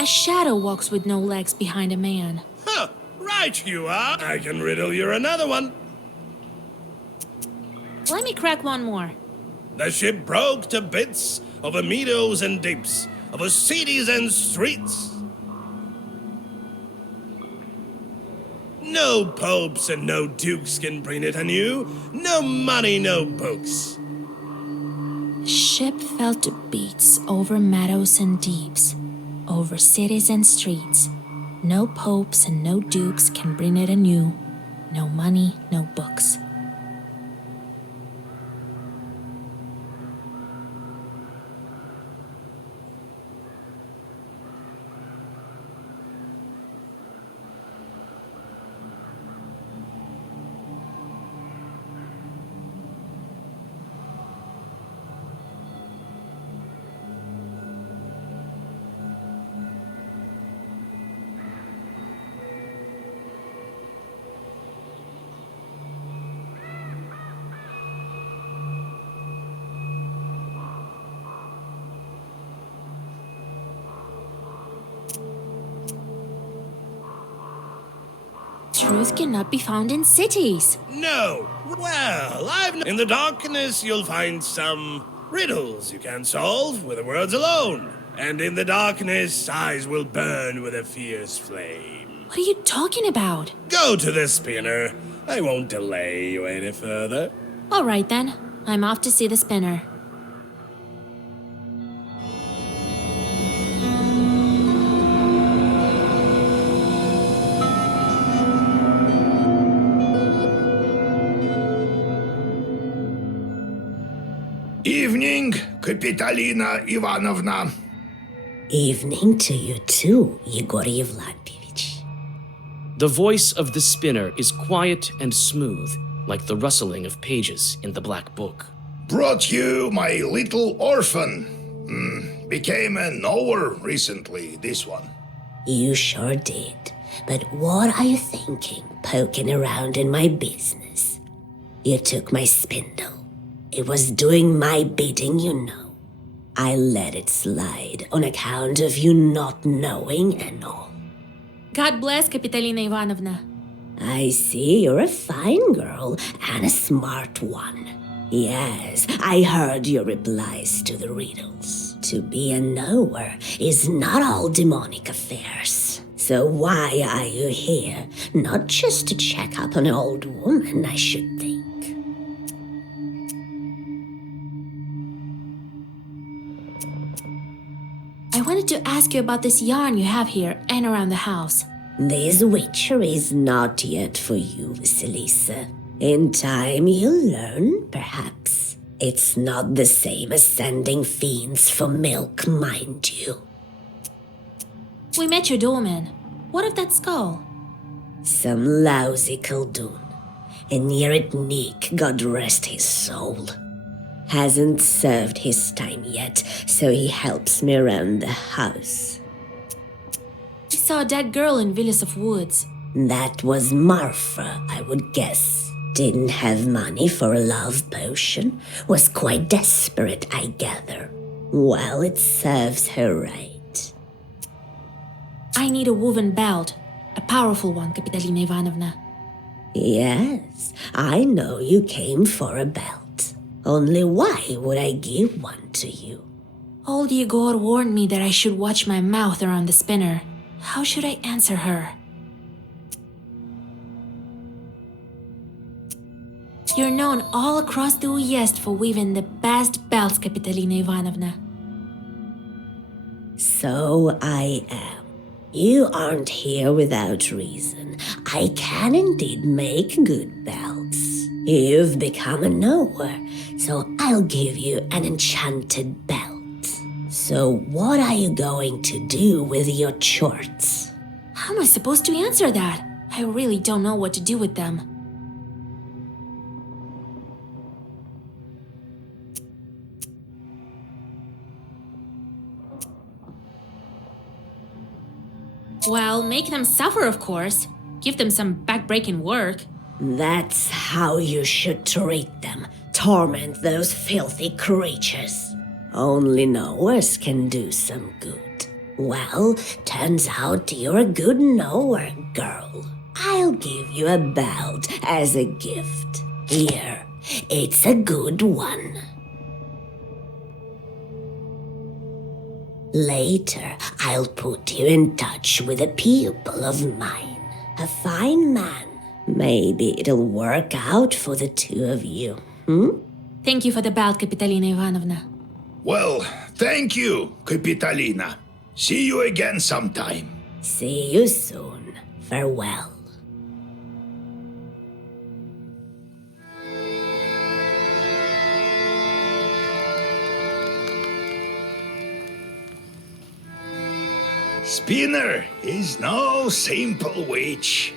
A shadow walks with no legs behind a man. Huh, right you are. I can riddle you another one. Let me crack one more. The ship broke to bits over meadows and deeps, over cities and streets. No popes and no dukes can bring it anew. No money, no books. The ship fell to beats over meadows and deeps, over cities and streets. No popes and no dukes can bring it anew. No money, no books. Truth cannot be found in cities. No. Well, in the darkness you'll find some riddles you can solve with the words alone. And in the darkness, eyes will burn with a fierce flame. What are you talking about? Go to the spinner. I won't delay you any further. All right then. I'm off to see the spinner. Evening, Kapitalina Ivanovna. Evening to you too, Yegor Yevlampevich. The voice of the spinner is quiet and smooth, like the rustling of pages in the Black Book. Brought you my little orphan. Became a knower recently, this one. You sure did. But what are you thinking, poking around in my business? You took my spindle. It was doing my bidding, you know. I let it slide on account of you not knowing and all. God bless, Kapitolina Ivanovna. I see you're a fine girl and a smart one. Yes, I heard your replies to the riddles. To be a knower is not all demonic affairs. So why are you here? Not just to check up on an old woman, I should think. I wanted to ask you about this yarn you have here and around the house. This witchery is not yet for you, Vasilisa. In time you'll learn, perhaps. It's not the same as sending fiends for milk, mind you. We met your doorman. What of that skull? Some lousy Khaldun. And near it Nick, God rest his soul. Hasn't served his time yet, so he helps me around the house. We saw a dead girl in Villas of Woods. That was Marfa, I would guess. Didn't have money for a love potion. Was quite desperate, I gather. Well, it serves her right. I need a woven belt. A powerful one, Kapitolina Ivanovna. Yes, I know you came for a belt. Only why would I give one to you? Old Yegor warned me that I should watch my mouth around the spinner. How should I answer her? You're known all across the Uyezd for weaving the best belts, Kapitolina Ivanovna. So I am. You aren't here without reason. I can indeed make good belts. You've become a knower, so I'll give you an enchanted belt. So what are you going to do with your chorts? How am I supposed to answer that? I really don't know what to do with them. Well, make them suffer, of course. Give them some back-breaking work. That's how you should treat them. Torment those filthy creatures. Only knowers can do some good. Well, turns out you're a good knower, girl. I'll give you a belt as a gift. Here, it's a good one. Later, I'll put you in touch with a pupil of mine. A fine man. Maybe it'll work out for the two of you, Thank you for the belt, Kapitolina Ivanovna. Well, thank you, Kapitolina. See you again sometime. See you soon. Farewell. Spinner is no simple witch.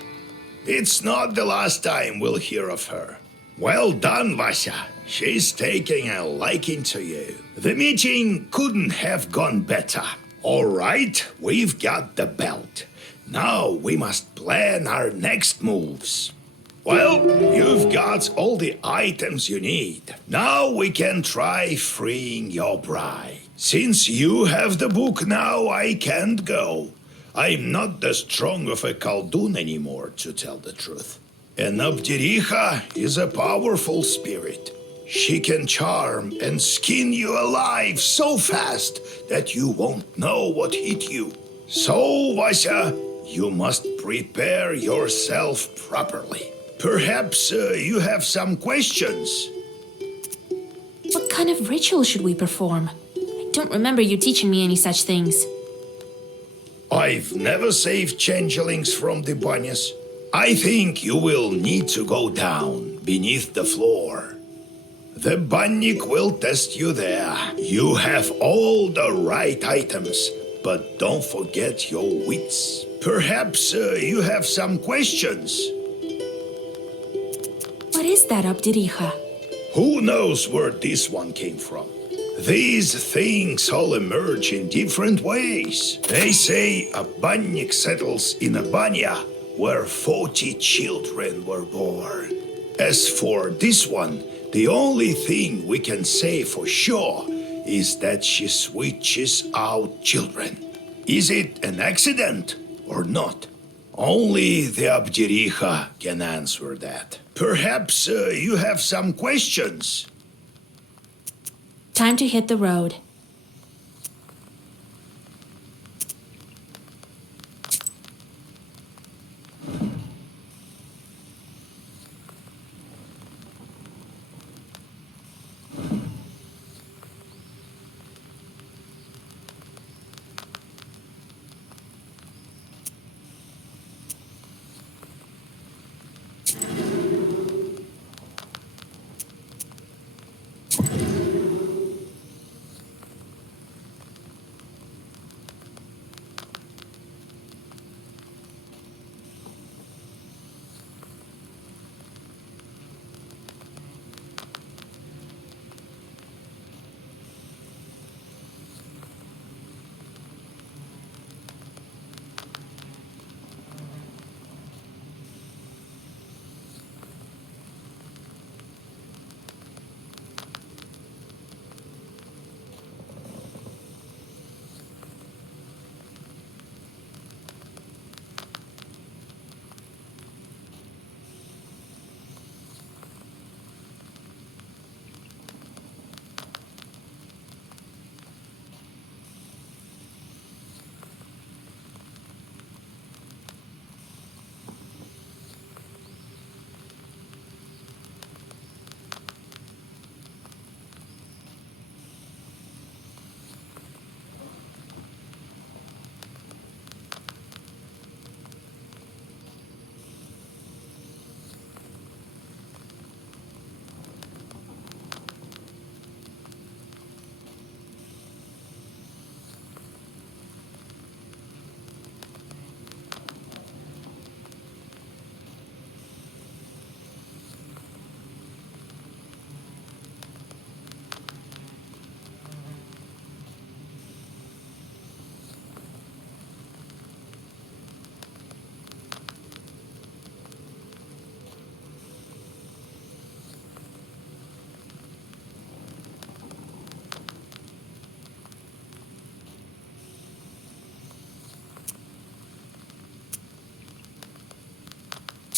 It's not the last time we'll hear of her. Well done, Vasya. She's taking a liking to you. The meeting couldn't have gone better. All right, we've got the belt. Now we must plan our next moves. Well, you've got all the items you need. Now we can try freeing your bride. Since you have the book now, I can't go. I'm not as strong of a Khaldun anymore, to tell the truth. And Abdiricha is a powerful spirit. She can charm and skin you alive so fast that you won't know what hit you. So, Vasya, you must prepare yourself properly. Perhaps you have some questions. What kind of ritual should we perform? I don't remember you teaching me any such things. I've never saved changelings from the banyas. I think you will need to go down beneath the floor. The bannik will test you there. You have all the right items, but don't forget your wits. Perhaps you have some questions. What is that, Abdiricha? Who knows where this one came from? These things all emerge in different ways. They say a bannik settles in a banya where 40 children were born. As for this one, the only thing we can say for sure is that she switches out children. Is it an accident or not? Only the Abdericha can answer that. Perhaps you have some questions? Time to hit the road.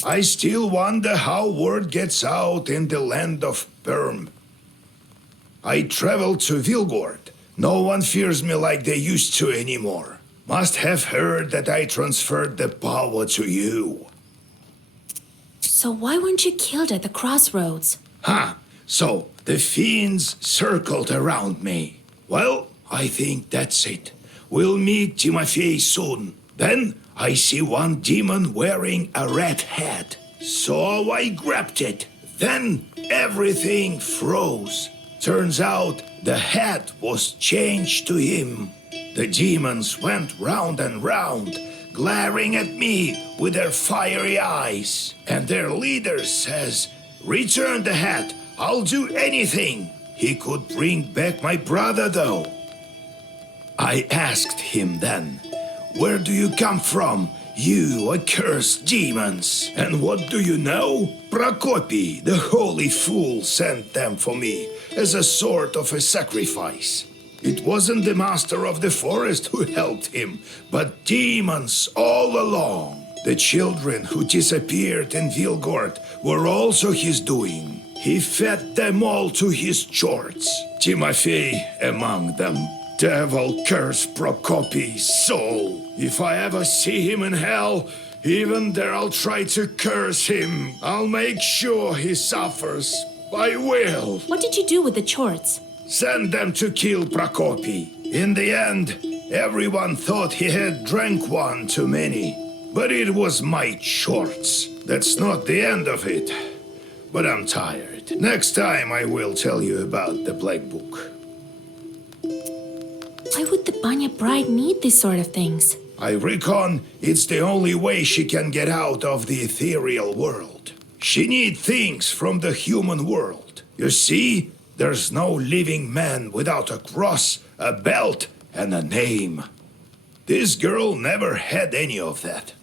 I still wonder how word gets out in the land of Perm. I traveled to Vilgord. No one fears me like they used to anymore. Must have heard that I transferred the power to you. So why weren't you killed at the crossroads? So the fiends circled around me. Well, I think that's it. We'll meet Timofey soon. Then I see one demon wearing a red hat. So I grabbed it. Then everything froze. Turns out the hat was changed to him. The demons went round and round, glaring at me with their fiery eyes. And their leader says, "Return the hat, I'll do anything." He could bring back my brother, though. I asked him then, "Where do you come from, you accursed demons?" And what do you know? Prokopy, the holy fool, sent them for me as a sort of a sacrifice. It wasn't the master of the forest who helped him, but demons all along. The children who disappeared in Vilgord were also his doing. He fed them all to his chorts, Timofey among them. Devil curse Prokopy's soul. If I ever see him in hell, even there I'll try to curse him. I'll make sure he suffers. I will. What did you do with the chorts? Send them to kill Prokopy. In the end, everyone thought he had drank one too many. But it was my chorts. That's not the end of it. But I'm tired. Next time I will tell you about the Black Book. Why would the Banya bride need these sort of things? I reckon it's the only way she can get out of the ethereal world. She needs things from the human world. You see, There's no living man without a cross, a belt, and a name. This girl never had any of that.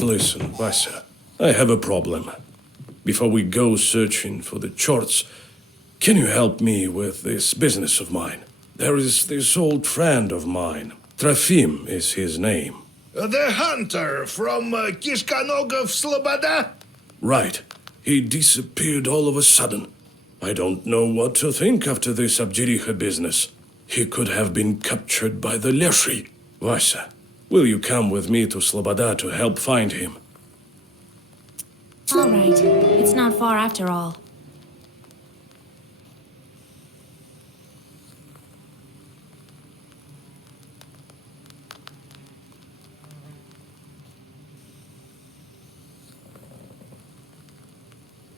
Listen, Vasia, I have a problem. Before we go searching for the charts, can you help me with this business of mine? There is this old friend of mine. Trofim is his name. The hunter from Kishkanogov Sloboda? Right. He disappeared all of a sudden. I don't know what to think after this Abjiricha business. He could have been captured by the Leshi. Vasia, will you come with me to Sloboda to help find him? All right. It's not far after all.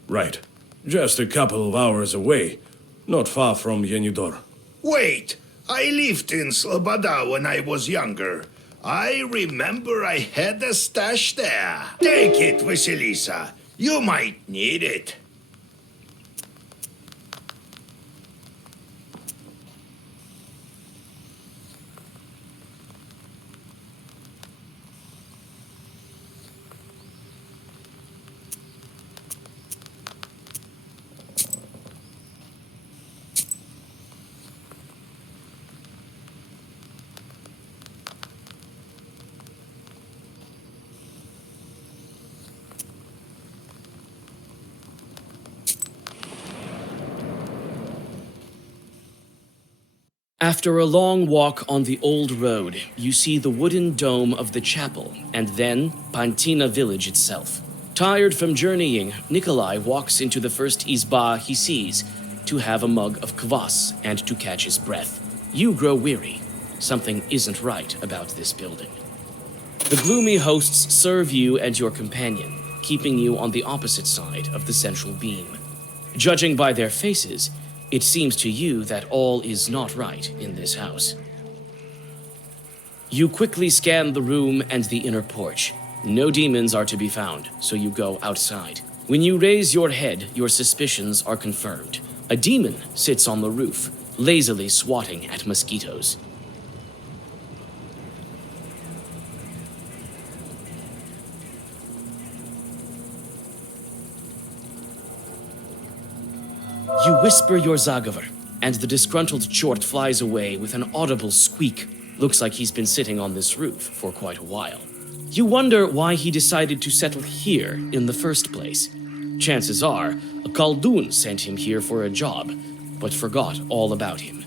Right. Just a couple of hours away. Not far from Yenidor. Wait, I lived in Sloboda when I was younger. I remember I had a stash there. Take it, Vasilisa. You might need it. After a long walk on the old road, you see the wooden dome of the chapel, and then Pantina village itself. Tired from journeying, Nikolai walks into the first izba he sees to have a mug of kvass and to catch his breath. You grow weary. Something isn't right about this building. The gloomy hosts serve you and your companion, keeping you on the opposite side of the central beam. Judging by their faces, it seems to you that all is not right in this house. You quickly scan the room and the inner porch. No demons are to be found, so you go outside. When you raise your head, your suspicions are confirmed. A demon sits on the roof, lazily swatting at mosquitoes. You whisper your Zagavar, and the disgruntled chort flies away with an audible squeak. Looks like he's been sitting on this roof for quite a while. You wonder why he decided to settle here in the first place. Chances are, a Khaldun sent him here for a job, but forgot all about him.